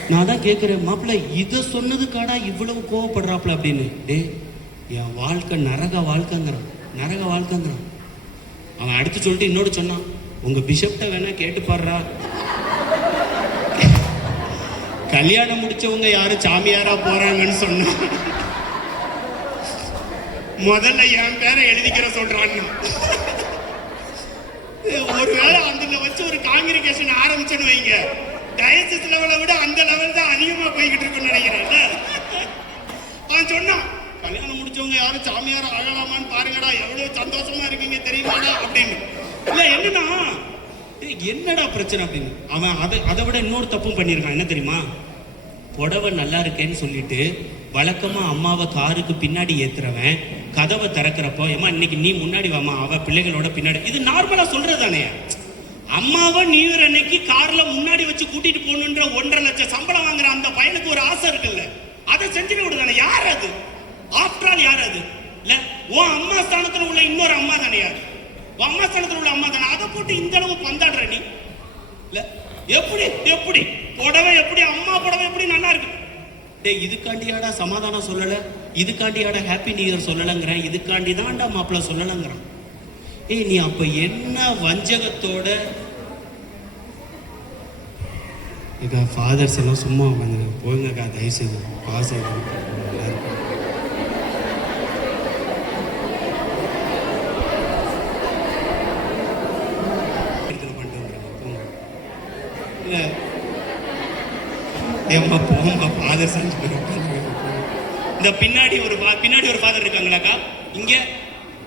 நான் தான் கேட்கிறேன், மாப்பிள்ள இதை சொன்னதுக்காடா இவ்வளவு கோவப்படுறாப்புல அப்படின்னு. என் வாழ்க்கை நரக வாழ்க்கைங்கிறான், நரக வாழ்க்கைங்கிறான். அவன் அடுத்து சொல்லிட்டு இன்னொரு சொன்னான், உங்க பிஷப்ட வேணா கேட்டு பாடுறா, கல்யாணம் முடிச்சவங்க யாரும் சாமியாரா போறாங்கன்னு சொன்னா முதல்ல என் பேரை எழுதிக்கிற சொல்றான். ஒருவேளை அந்த வச்சு ஒரு காங்கிரிகேஷன் ஆரம்பிச்சுன்னு வைங்க, டயசிஸ் லெவலை விட அந்த லெவல் தான் அதிகமா போய்கிட்டு இருக்குன்னு நினைக்கிறேன். அவன் சொன்னான், கல்யாணம் முடிச்சவங்க யாரும் சாமியார் ஆகலாமான்னு பாருங்கடா, எவ்வளவு சந்தோஷமா இருக்கீங்க தெரியுமாடா அப்படின்னு. இல்ல என்னடா பிரச்சனை அப்படின்னு. அவன் அதை விட இன்னொரு தப்பும் பண்ணியிருக்கான். என்ன தெரியுமா? புடவை நல்லா இருக்கேன்னு சொல்லிட்டு வழக்கமா அம்மாவை காருக்கு பின்னாடி ஏத்துறவன் கதவை திறக்கிறப்போ, ஏமா இன்னைக்கு நீ முன்னாடி வாமா, அவ பிள்ளைகளோட பின்னாடி. இது நார்மலா சொல்றதானே. அம்மாவை நியூ இயர் அன்னைக்கு கார்ல முன்னாடி வச்சு கூட்டிட்டு போகணுன்ற 1.5 லட்சம் சம்பளம் வாங்குற அந்த பையனுக்கு ஒரு ஆசை இருக்குல்ல, அதை செஞ்சுக்க விடுதானே. யார் அது? ஆஃப்டர் ஆல் யார் அது? இல்ல உன் அம்மா ஸ்தானத்துல உள்ள இன்னொரு அம்மா தானே. யாரு உன் அம்மா ஸ்தானத்துல உள்ள அம்மா தானே. அதை போட்டு இந்த அளவு பந்தாடுற நீ. இல்ல எப்படி புடவை, எப்படி அம்மா புடவை எப்படி நல்லா இருக்கு. இதுக்காண்டியாடா சமாதானம் சொல்லல, இதுக்காண்டியாடா ஹாப்பி நியூ இயர் சொல்லலங்கிறேன், இதுக்காண்டி தான்டா மாப்பிள்ள சொல்லலங்கிறான். நீ அப்ப என்ன வஞ்சகத்தோட ஃபாதர்ஸ் எல்லாம் சும்மா உட்காந்து போங்கக்கா, தயவு செய்து பாசம் இந்த பின்னாடி ஒரு ஃபாதர் இருக்காங்களாக்கா. இங்க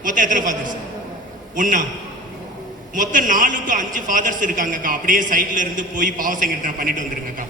மொத்தம் எத்தனை ஃபாதர்ஸ்? ஒன்னா மொத்தம் 4 to 5 ஃபாதர்ஸ் இருக்காங்கக்கா. அப்படியே சைட்ல இருந்து போய் பாவ சங்கீர்த்தனை பண்ணிட்டு வந்துருங்கக்கா.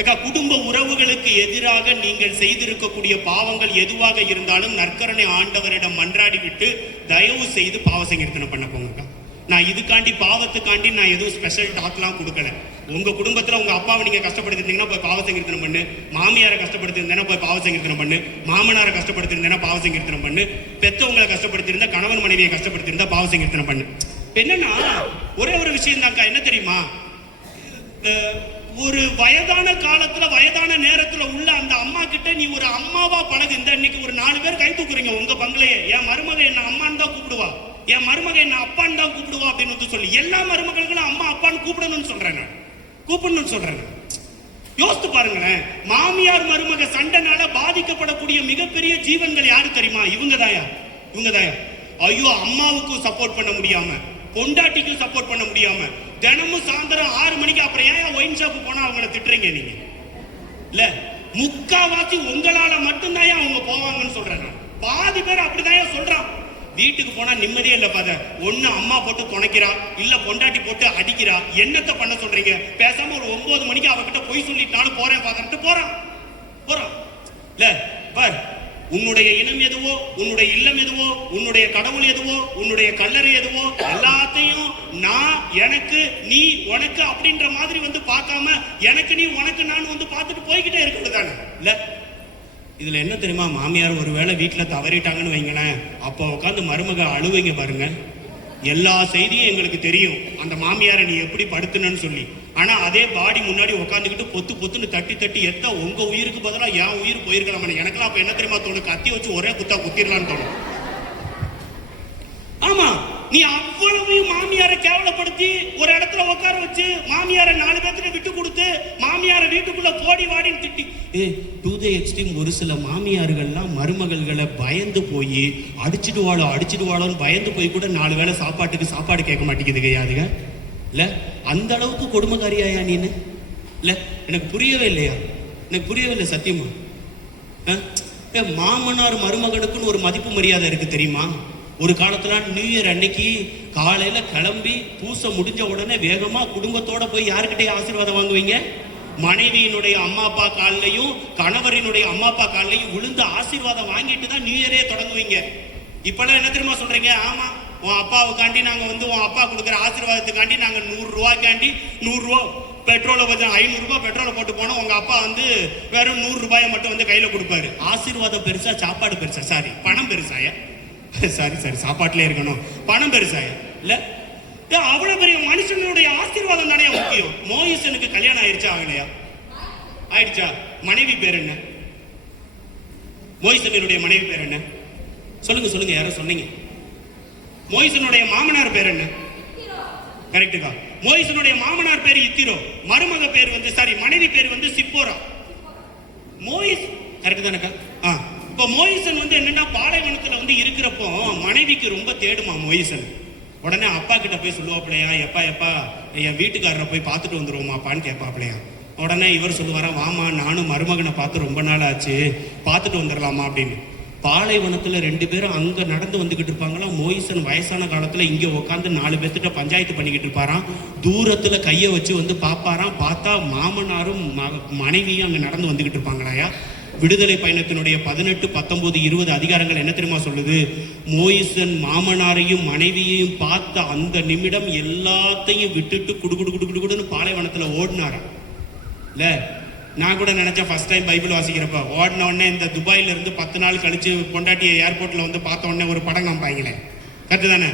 ஏக்கா, குடும்ப உறவுகளுக்கு எதிராக நீங்கள் செய்திருக்கக்கூடிய பாவங்கள் எதுவாக இருந்தாலும் நற்கருணை ஆண்டவரிடம் மன்றாடி விட்டு தயவு செய்து பாவ சங்கீர்த்தனை பண்ண போங்கக்கா. நான் இதுக்காண்டி பாவத்துக்காண்டி நான் எதுவும் ஸ்பெஷல் டாக்லாம் கொடுக்கல. உங்க குடும்பத்துல உங்க அப்பாவை நீங்க கஷ்டப்படுத்திருந்தீங்கன்னா போய் பாவ சங்கீர்த்தனம் பண்ணு, மாமியாரை கஷ்டப்படுத்திருந்தேன்னா போய் பாவ சங்கீர்த்தனம் பண்ணு, மாமனாரை கஷ்டப்படுத்திருந்தேன்னா பாவ சங்கீர்த்தனம் பண்ணு, பெத்தவங்களை கஷ்டப்படுத்திருந்தா கணவன் மனைவியை கஷ்டப்படுத்திருந்தா பாவ சங்கீர்த்தனம் பண்ணு. என்னன்னா ஒரே ஒரு விஷயம் தான்க்கா, என்ன தெரியுமா? ஒரு வயதான காலத்துல வயதான நேரத்துல உள்ள அந்த அம்மா கிட்ட நீ ஒரு அம்மாவா பழகு. இந்த இன்னைக்கு ஒரு 4 பேர் கை தூக்குறீங்க உங்க பங்களையே, என் மருமக என்ன அம்மான்னு தான் கூப்பிடுவா, என் மருமக என்ன அப்பான்னு தான் கூப்பிடுவா அப்படின்னு சொல்லி எல்லா மருமகளும் அம்மா அப்பான்னு கூப்பிடணும்னு சொல்றேன், கூப்பிடணும்னு சொல்றேன். யோசித்து பாருங்களேன், மாமியார் மருமக சண்டைனால பாதிக்கப்படக்கூடிய மிகப்பெரிய ஜீவன்கள் யாரு தெரியுமா? இவங்கதாயா. ஐயோ, அம்மாவுக்கும் சப்போர்ட் பண்ண முடியாம, பொண்டாட்டிக்கும் சப்போர்ட் பண்ண முடியாம, தினமும் சாயந்தரம் 6 மணிக்கு அப்புறம் ஏன் ஒயின் ஷாப் போனா அவங்கள திட்டுறீங்க நீங்க? இல்ல, முக்காவாசி உங்களால மட்டும்தான் அவங்க போவாங்கன்னு சொல்றேன். பாதி பேர் அப்படிதான் சொல்றான். வீட்டுக்கு போனா நிம்மதியே இல்ல பாத. ஒண்ணு அம்மா போட்டு துணைக்கிறா, இல்ல பொண்டாட்டி போட்டு அடிக்கிறா. என்னத்தை பண்ண சொல்றீங்க? பேசாம ஒரு 9 மணிக்கு அவகிட்ட போய் சொல்லிட்டாலும் போறேன் பாதன்ட்டு போறான். இல்ல பார், உன்னுடைய இனம் எதுவோ, உன்னுடைய இல்லம் எதுவோ, உன்னுடைய கடவுள் எதுவோ, உன்னுடைய கல்லறை எதுவோ, எல்லாத்தையும் நான் எனக்கு நீ உனக்கு அப்படின்ற மாதிரி பார்க்காம எனக்கு நீ உனக்கு நான் பார்த்துட்டு போய்கிட்டே இருக்கிறது தானே. இல்ல இதுல என்ன தெரியுமா, மாமியார் ஒருவேளை வீட்டுல தவறிட்டாங்கன்னு வைங்களேன், அப்போ உட்காந்து மருமக அழுவைங்க பாருங்க. எல்லா செய்தியும் எங்களுக்கு தெரியும் அந்த மாமியாரை நீ எப்படி படுத்துனன்னு சொல்லி. ஆனா அதே பாடி முன்னாடி உட்காந்துக்கிட்டு பொத்து பொத்துன்னு தட்டி தட்டி எத்த உங்க உயிருக்கு பதிலா என் உயிர் போயிருக்கலாம். எனக்கெல்லாம் அப்ப என்ன தெரியுமா தோணும், கத்தி வச்சு ஒரே குத்தா குத்திடலான்னு தோணும். ஆமா, நீ அவ்வளவு மாமியாரை கேவலப்படுத்தி ஒரு இடத்துல உட்கார வச்சு மாமியாரை 4 பேர்த்துல விட்டு கொடுத்து மாமியாரை வீட்டுக்குள்ள போடி வாடின்னு திட்டி டு தி எக்ஸ்ட்ரீம். ஒரு சில மாமியார்கள்லாம் மருமகள்களை பயந்து போய் அடிச்சிடுவாளோன்னு பயந்து போய் கூட 4 வேளை சாப்பாடு கேட்க மாட்டேங்குதுங்க யாருங்க இல்ல. அந்த அளவுக்கு கொடுமைக்காரியாயா நீனு இல்ல? எனக்கு புரியவே இல்லையா, எனக்கு புரியவே இல்லை சத்தியமா. மாமனார் மருமகனுக்குன்னு ஒரு மதிப்பு மரியாதை இருக்கு தெரியுமா? ஒரு காலத்துல நியூ இயர் அன்னைக்கு காலையில கிளம்பி பூசை முடிஞ்ச உடனே வேகமா குடும்பத்தோட போய் யாருக்கிட்டே ஆசீர்வாதம் வாங்குவீங்க? மனைவியினுடைய அம்மா அப்பா காலிலையும் கணவரினுடைய அம்மா அப்பா காலிலையும் விழுந்து ஆசீர்வாதம் வாங்கிட்டு தான் நியூ இயரே தொடங்குவீங்க. இப்பெல்லாம் என்ன தெரியுமா சொல்றீங்க, ஆமா உன் அப்பாவுக்காண்டி நாங்க உன் அப்பா கொடுக்குற ஆசீர்வாதத்துக்காண்டி நாங்க 100 ரூபாய்க்காண்டி 100 ரூபா பெட்ரோலை வச்சு 500 ரூபாய் பெட்ரோலை போட்டு போனோம், உங்க அப்பா வெறும் 100 ரூபாயை மட்டும் கையில கொடுப்பாரு. ஆசீர்வாதம் பெருசா, சாப்பாடு பெருசா? சாரி, பணம் பெருசாய? சரி சாப்பாட்டுல இருக்கணும், பணம் பெருசாய இல்ல? அவ்வளவு பெரிய மனுஷனுடைய ஆசீர்வாதம் தானே முக்கியம். மோயிசனுக்கு கல்யாணம் ஆயிடுச்சா ஆகலையா? ஆயிடுச்சா? மனைவி பேர் என்ன? மோயிசனுடைய மனைவி பேர் என்ன? சொல்லுங்க யாரோ சொன்னீங்க. மோயிசனுடைய மாமனார் பேர் என்ன? கரெக்டுக்கா. மோயிசனுடைய மாமனார் பேர் இத்திரோ, மருமக பேர் மனைவி பேர் சிப்போரா. Moise correct தானக்கா? இப்ப மோயிசன் என்னன்னா பாலைவனத்துல இருக்கிறப்போ மனைவிக்கு ரொம்ப தேடுமா மோயிசன். உடனே அப்பா கிட்ட போய் சொல்லுவாப்லையா, எப்பா என் வீட்டுக்காரரை போய் பார்த்துட்டு வந்துருவோமாப்பான்னு கேட்பாப்லையா. உடனே இவர் சொல்லுவாரா, வாமா நானும் மருமகனை பார்த்து ரொம்ப நாள் ஆச்சு, பார்த்துட்டு வந்துடலாமா அப்படின்னு. பாலைவனத்துல 2 பேரும் அங்க நடந்து வந்துகிட்டு இருப்பாங்களா. மோயிசன் வயசான காலத்துல இங்க உட்காந்து 4 பேர்த்திட்ட பஞ்சாயத்து பண்ணிக்கிட்டு இருப்பாராம். தூரத்துல கைய வச்சு பாப்பாராம். பார்த்தா மாமனாரும் மனைவியும் அங்க நடந்து வந்துகிட்டு இருப்பாங்களாயா. விடுதலை பயணத்தினுடைய 18, 19, 20 அதிகாரங்கள் என்ன தெரியுமா சொல்லுது? மோயிசன் மாமனாரையும் மனைவியையும் பார்த்த அந்த நிமிடம் எல்லாத்தையும் விட்டுட்டு குடுன்னு பாலைவனத்துல ஓடினாராம். இல்ல, நான் கூட நினைச்சேன் ஃபர்ஸ்ட் டைம் பைபிள் வாசிக்கிறப்ப ஓடின உடனே இந்த துபாயில இருந்து 10 நாள் கழிச்சு பொண்டாட்டிய ஏர்போர்ட்ல பார்த்த உடனே ஒரு படம் காமிப்பாங்களே, கரெக்டு தானே?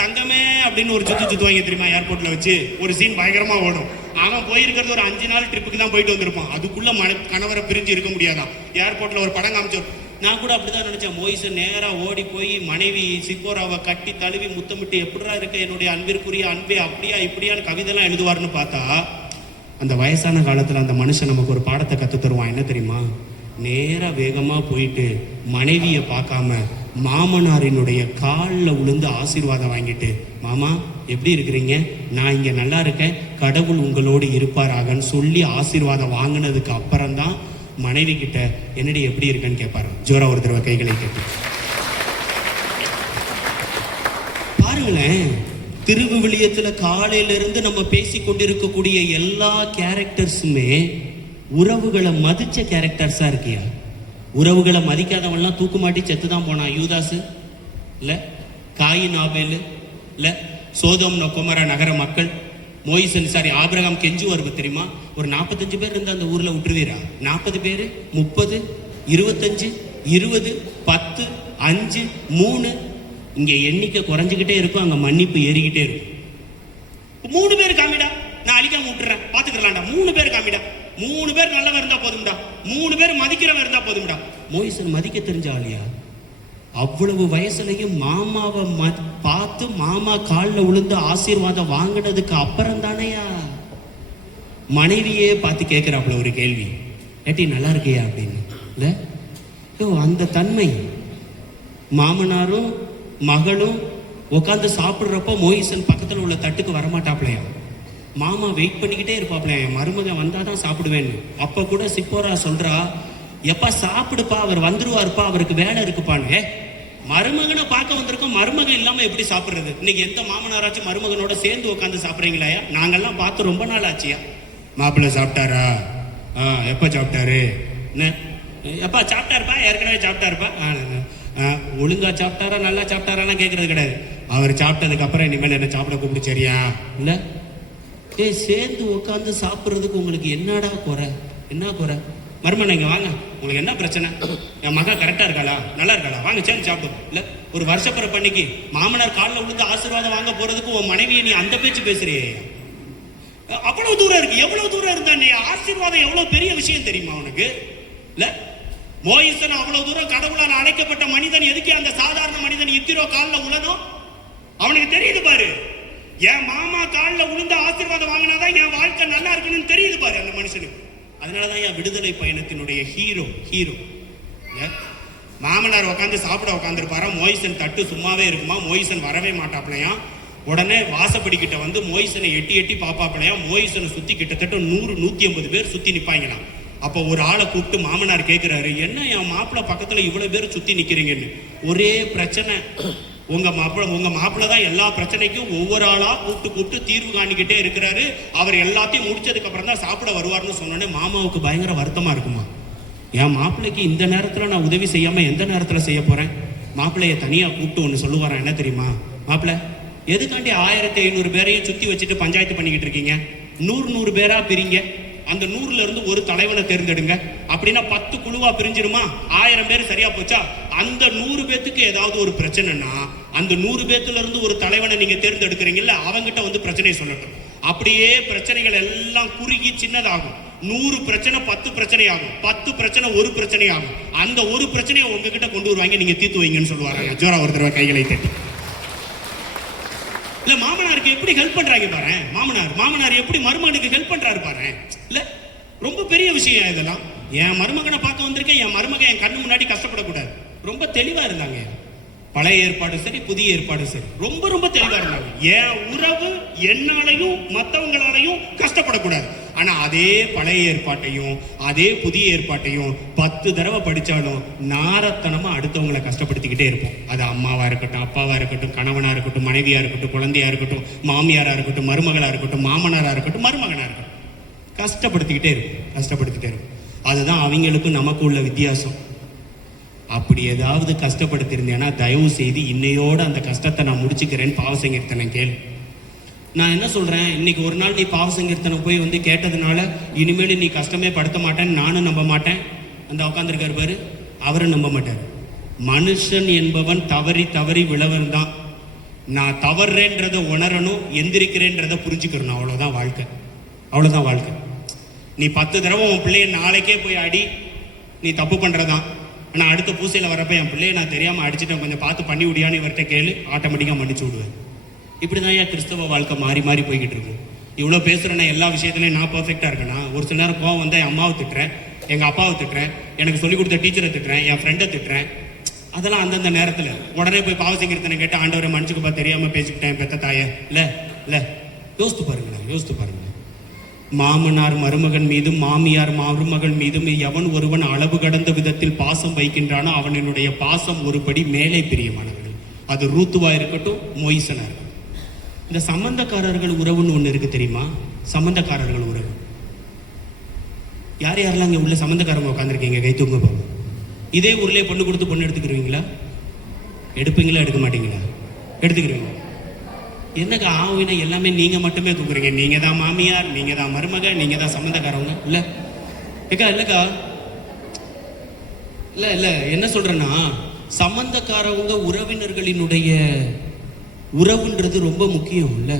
தங்கமே அப்படின்னு ஒரு சுத்துவாங்க தெரியுமா? ஏர்போர்ட்ல வச்சு ஒரு சீன் பயங்கரமா ஓடும். அவன் போயிருக்கிறது ஒரு 5 நாள் ட்ரிப்புக்கு தான் போயிட்டு வந்திருப்பான். அதுக்குள்ள கணவரை பிரிஞ்சு இருக்க முடியாதான். ஏர்போர்ட்ல ஒரு படம் காமிச்சோ. நான் கூட அப்படிதான் நினைச்சேன். மோயிசன் நேரா ஓடி போய் மனைவி சிப்போராவை கட்டி தழுவி முத்தமிட்டு எப்படிரா இருக்க என்னுடைய அன்பிற்குரிய அன்பே, அப்படியா இப்படியான்னு கவிதைலாம் எழுதுவார்னு பார்த்தா, அந்த வயசான காலத்துல அந்த மனுஷன் நமக்கு ஒரு பாடத்தை கத்து தருவான். என்ன தெரியுமா? நேரா வேகமா போயிட்டு மனைவியை பார்க்காம மாமனாரினுடைய காலில் விழுந்து ஆசீர்வாதம் வாங்கிட்டு, மாமா எப்படி இருக்கிறீங்க? நான் இங்க நல்லா இருக்கேன், கடவுள் உங்களோடு இருப்பாராகன்னு சொல்லி ஆசீர்வாதம் வாங்கினதுக்கு அப்புறம்தான் மனைவி கிட்ட என்னடி எப்படி இருக்கன்னு கேட்பாரு. ஜோரா ஒரு தடவை கைகளை கேட்டு பாருங்களேன். திருவிவிலியத்துல காலையில இருந்து நம்ம பேசி கொண்டிருக்கக்கூடிய எல்லா கேரக்டர்ஸுமே உறவுகளை மதிச்ச கேரக்டர்ஸா இருக்கியா? உறவுகளை மதிக்காதவன்லாம் தூக்கு மாட்டி செத்து தான் போனான். யூதாசு இல்ல, காயின் ஆபேல் இல்ல, சோதோம் கொமரா நகர மக்கள். மோயிசன் ஆபிரகாம் கெஞ்சுவார் தெரியுமா? ஒரு 45 பேர் இருந்து அந்த ஊர்ல விட்டுருவீரா? 40 பேர், 30, 25, 20, 10, 5, 3, இங்க எண்ணிக்கை குறைஞ்சுக்கிட்டே இருக்கும், அங்க மன்னிப்பு ஏறிக்கிட்டே இருக்கும். 3 பேர் காமிடா, நான் அழிக்காம விட்டுறேன், பாத்துக்கலாம்டா. 3 பேர் காமிடா, 3 பேர் நல்லவன் இருந்தா போதும்டா, 3 பேர் மதிக்கிறவன் இருந்தா போதும்டா. மோயிசன் மதிக்க தெரிஞ்ச ஆளியா? அவ்வளவு வயசுலயும் மாமாவை பார்த்து மாமா காலில் விழுந்து ஆசீர்வாதம் வாங்கினதுக்கு அப்புறம் தானையா மனைவியே பார்த்து கேட்கிறாப்புல ஒரு கேள்வி, ஏட்டி நல்லா இருக்கியா அப்படின்னு. இல்ல, அந்த தன்மை. மாமனாரும் மகளும் உட்காந்து சாப்பிடுறப்ப மோயிசன் பக்கத்துல உள்ள தட்டுக்கு வரமாட்டாப்லையா. மாமா வெயிட் பண்ணிக்கிட்டே இருப்பாப்லையா, என் மருமகன் வந்தாதான் சாப்பிடுவேன்னு. அப்ப கூட சிப்போரா சொல்றா, எப்பா சாப்பிடுப்பா, அவர் வந்துருவாருப்பா, அவருக்கு வேலை இருக்குப்பான்னு. மருமகனை பார்க்க வந்திருக்கோம், மருமகன் இல்லாம எப்படி சாப்பிடுறது? இன்னைக்கு எந்த மாமனாராச்சும் மருமகனோட சேர்ந்து உட்காந்து சாப்பிட்றீங்களா? நாங்கெல்லாம் பார்த்து ரொம்ப நாள் ஆச்சியா. மாப்பிள்ளை சாப்பிட்டாரா? எப்ப சாப்பிட்டாரு? என்ன எப்பா சாப்பிட்டாருப்பா? ஏற்கனவே சாப்பிட்டாருப்பா. ஒழுங்கா சாப்பிட்டாரா நல்லா சாப்பிட்டாராலாம் கேட்கறது கிடையாது. அவர் சாப்பிட்டதுக்கு அப்புறம் இனிமேல் என்ன சாப்பிட கூப்பிடு, சரியா? இல்ல, சேர்ந்து உட்காந்து சாப்பிட்றதுக்கு உங்களுக்கு என்னடா குறை? என்ன குறை? மருமனை இங்க வாங்க, உங்களுக்கு என்ன பிரச்சனை? என் மகா கரெக்டா இருக்காளா, நல்லா இருக்காளா, வாங்க சேர்ந்து சாப்பிடும். இல்ல ஒரு வருஷப்புற பண்ணிக்கு மாமனார் காலில் விழுந்து ஆசீர்வாதம் வாங்க போறதுக்கு உன் மனைவியை நீ அந்த பேச்சு பேசுறியே. அவ்வளவு தூரம் இருக்கு. எவ்வளவு தூரம் இருந்தா நீ ஆசீர்வாதம் எவ்வளவு பெரிய விஷயம் தெரியுமா உனக்கு? இல்ல மோயிசன் அவ்வளவு தூரம் கடவுளால் அழைக்கப்பட்ட மனிதன் எதுக்கு அந்த சாதாரண மனிதன் இத்திரோ காலில் உழணும்? அவனுக்கு தெரியுது பாரு, என் மாமா காலில் உளுந்த ஆசீர்வாதம் வாங்கினாதான் என் வாழ்க்கை நல்லா இருக்குன்னு தெரியுது பாரு அந்த மனுஷனுக்கு. அதனாலதான் என் விடுதலை பயணத்தினுடைய ஹீரோ. மாமனார் உட்காந்து சாப்பிட உட்காந்துருப்பாரா, மோயிசன் தட்டு சும்மாவே இருக்குமா, மோயிசன் வரவே மாட்டாப்லையா. உடனே வாசப்படிக்கிட்ட வந்து மோயிசனை எட்டி பாப்பாப்லையா. மோயிசனை சுத்தி கிட்டத்தட்ட 100-150 பேர் சுத்தி நிப்பாங்களாம். அப்போ ஒரு ஆளை கூப்பிட்டு மாமனார் கேட்கிறாரு, என்ன என் மாப்பிள்ளை பக்கத்துல இவ்வளவு பேர் சுத்தி நிக்கிறீங்கன்னு. ஒரே பிரச்சனை, உங்க மாப்பிள்ளை தான் எல்லா பிரச்சனைக்கும் ஒவ்வொரு ஆளா கூப்பிட்டு தீர்வு காணிக்கிட்டே இருக்கிறாரு. அவர் எல்லாத்தையும் முடிச்சதுக்கு அப்புறம் தான் சாப்பிட வருவார்னு சொன்னோன்னே மாமாவுக்கு பயங்கர வருத்தமா இருக்குமா. என் மாப்பிள்ளைக்கு இந்த நேரத்துல நான் உதவி செய்யாம எந்த நேரத்துல செய்ய போறேன்? மாப்பிள்ளைய தனியா கூப்பிட்டு ஒண்ணு சொல்லுவாரான், என்ன தெரியுமா? மாப்பிள்ளை, எதுக்காண்டி 1500 பேரையும் சுத்தி வச்சுட்டு பஞ்சாயத்து பண்ணிக்கிட்டு இருக்கீங்க? 100 பேரா பிரிங்க, அந்த 100ல இருந்து ஒரு தலைவனை தேர்ந்தெடுங்க. அப்படின்னா 10 குழுவா பிரிஞ்சிருமா? 1000 பேர் சரியா போச்சா? அந்த 100 பேத்துக்கு ஏதாவது ஒரு பிரச்சனைனா அந்த 100 பேத்துல இருந்து ஒரு தலைவனை நீங்க தேர்ந்தெடுக்கிறீங்கல்ல, அவங்கிட்ட வந்து பிரச்சனையை சொல்லட்டும். அப்படியே பிரச்சனைகள் எல்லாம் குறுகி சின்னதாகும். 100 பிரச்சனை 10 பிரச்சனை ஆகும், 10 பிரச்சனை ஒரு பிரச்சனை ஆகும். அந்த ஒரு பிரச்சனையை உங்ககிட்ட கொண்டு வருவாங்க, நீங்க தீர்த்து வைங்கன்னு சொல்லுவாங்க. ஜோரா ஒரு தடவை கைகளை தட்டி. இல்ல மாமனாருக்கு எப்படி ஹெல்ப் பண்றாங்க பாரு. மாமனார் எப்படி மருமகனுக்கு ஹெல்ப் பண்றாரு பாரு. இல்ல ரொம்ப பெரிய விஷயம் இதெல்லாம். என் மருமகனை பார்க்க வந்திருக்கேன், என் மருமகன் என் கண்ணு முன்னாடி கஷ்டப்படக்கூடாது. ரொம்ப தெளிவா இருந்தாங்க. பழைய ஏற்பாடு சரி, புதிய ஏற்பாடு சரி, ரொம்ப தெளிவா இருந்தாங்க. என் உறவு என்னாலையும் மற்றவங்களாலையும் கஷ்டப்படக்கூடாது. ஆனா அதே பழைய ஏற்பாட்டையும் அதே புதிய ஏற்பாட்டையும் 10 தடவை படிச்சாலும் நாரத்தனமா அடுத்தவங்களை கஷ்டப்படுத்திக்கிட்டே இருப்போம். அது அம்மாவா இருக்கட்டும், அப்பாவா இருக்கட்டும், கணவனா இருக்கட்டும், மனைவியா இருக்கட்டும், குழந்தையா இருக்கட்டும், மாமியாரா இருக்கட்டும், மருமகளா இருக்கட்டும், மாமனாரா இருக்கட்டும், மருமகனா இருக்கட்டும், கஷ்டப்படுத்திக்கிட்டே இருக்கும். அதுதான் அவங்களுக்கும் நமக்கு உள்ள வித்தியாசம். அப்படி ஏதாவது கஷ்டப்படுத்திருந்தேன்னா தயவு செய்து இன்னையோட அந்த கஷ்டத்தை நான் முடிச்சுக்கிறேன்னு பாவ சங்கீர்த்தனை கேளு. நான் என்ன சொல்றேன், இன்னைக்கு ஒரு நாள் நீ பாவ சங்கீர்த்தனை போய் வந்து கேட்டதுனால இனிமேல் நீ கஷ்டமே படுத்த மாட்டேன்னு நானும் நம்ப மாட்டேன், அந்த உட்காந்துருக்காரு பாரு அவரும் நம்ப மாட்டார். மனுஷன் என்பவன் தவறி விழவன் தான். நான் தவறுறேன்றதை உணரணும், எந்திரிக்கிறேன்றதை புரிஞ்சுக்கிறணும். அவ்வளோதான் வாழ்க்கை. நீ 10 தடவை உன் பிள்ளைய நாளைக்கே போய் அடி, நீ தப்பு பண்றதான். ஆனால் அடுத்த பூசையில் வரப்ப என் பிள்ளைய நான் தெரியாமல் அடிச்சுட்டேன், கொஞ்சம் பார்த்து பண்ணி விடியான்னு இவர்கிட்ட கேளு, ஆட்டோமேட்டிக்காக மன்னிச்சு விடுவேன். இப்படி தான் ஏன் கிறிஸ்தவ வாழ்க்கை மாறி போய்கிட்டு இருக்கு. இவ்வளோ பேசுகிறேன்னா எல்லா விஷயத்துலையும் நான் பர்ஃபெக்டாக இருக்கேன்னா? ஒரு சில நேரம் கோவம் வந்தால் என் அம்மாவை திட்டுறேன், எங்கள் அப்பாவை திட்டுறேன், எனக்கு சொல்லிக் கொடுத்த டீச்சரை திட்டுறேன், என் ஃப்ரெண்டை திட்டுறேன். அதெல்லாம் அந்தந்த நேரத்தில் உடனே போய் பாவ சங்கீர்த்தனை கேட்டு ஆண்டவரை மன்னிச்சுக்கப்பா தெரியாமல் பேசிக்கிட்டேன் பெத்த தாயை. இல்லை யோசித்து பாருங்களேன். மாமனார் மருமகன் மீதும் மாமியார் மருமகள் மீதும் எவன் ஒருவன் அளவு கடந்த விதத்தில் பாசம் வைக்கின்றானோ அவனுடைய பாசம் ஒருபடி மேலே பிரியமானவர்கள். அது ரூத்துவா இருக்கட்டும், மோயிசனா இருக்கட்டும். இந்த சம்பந்தக்காரர்கள் உறவுன்னு ஒண்ணு இருக்கு தெரியுமா? சம்பந்தக்காரர்கள் உறவு. யாரெல்லாம் இங்க உள்ள சம்பந்தக்காரங்க உட்காந்துருக்கீங்க? கை தூங்க போங்க. இதே ஊர்லயே பொண்ணு கொடுத்து பொண்ணு எடுத்துக்கிறீங்களா? எடுப்பீங்களா எடுக்க மாட்டீங்களா? எடுத்துக்கிறீங்க. என்னக்கா ஆவினா எல்லாமே நீங்க மட்டுமே தூக்குறீங்க. நீங்க தான் மாமியார், நீங்க தான் மருமக, நீங்க தான் சம்பந்தக்காரவங்க. இல்லக்கா இல்ல என்ன சொல்றேன்னா, சம்பந்தக்காரவங்க உறவினர்களினுடைய உறவுன்றது ரொம்ப முக்கியம். இல்ல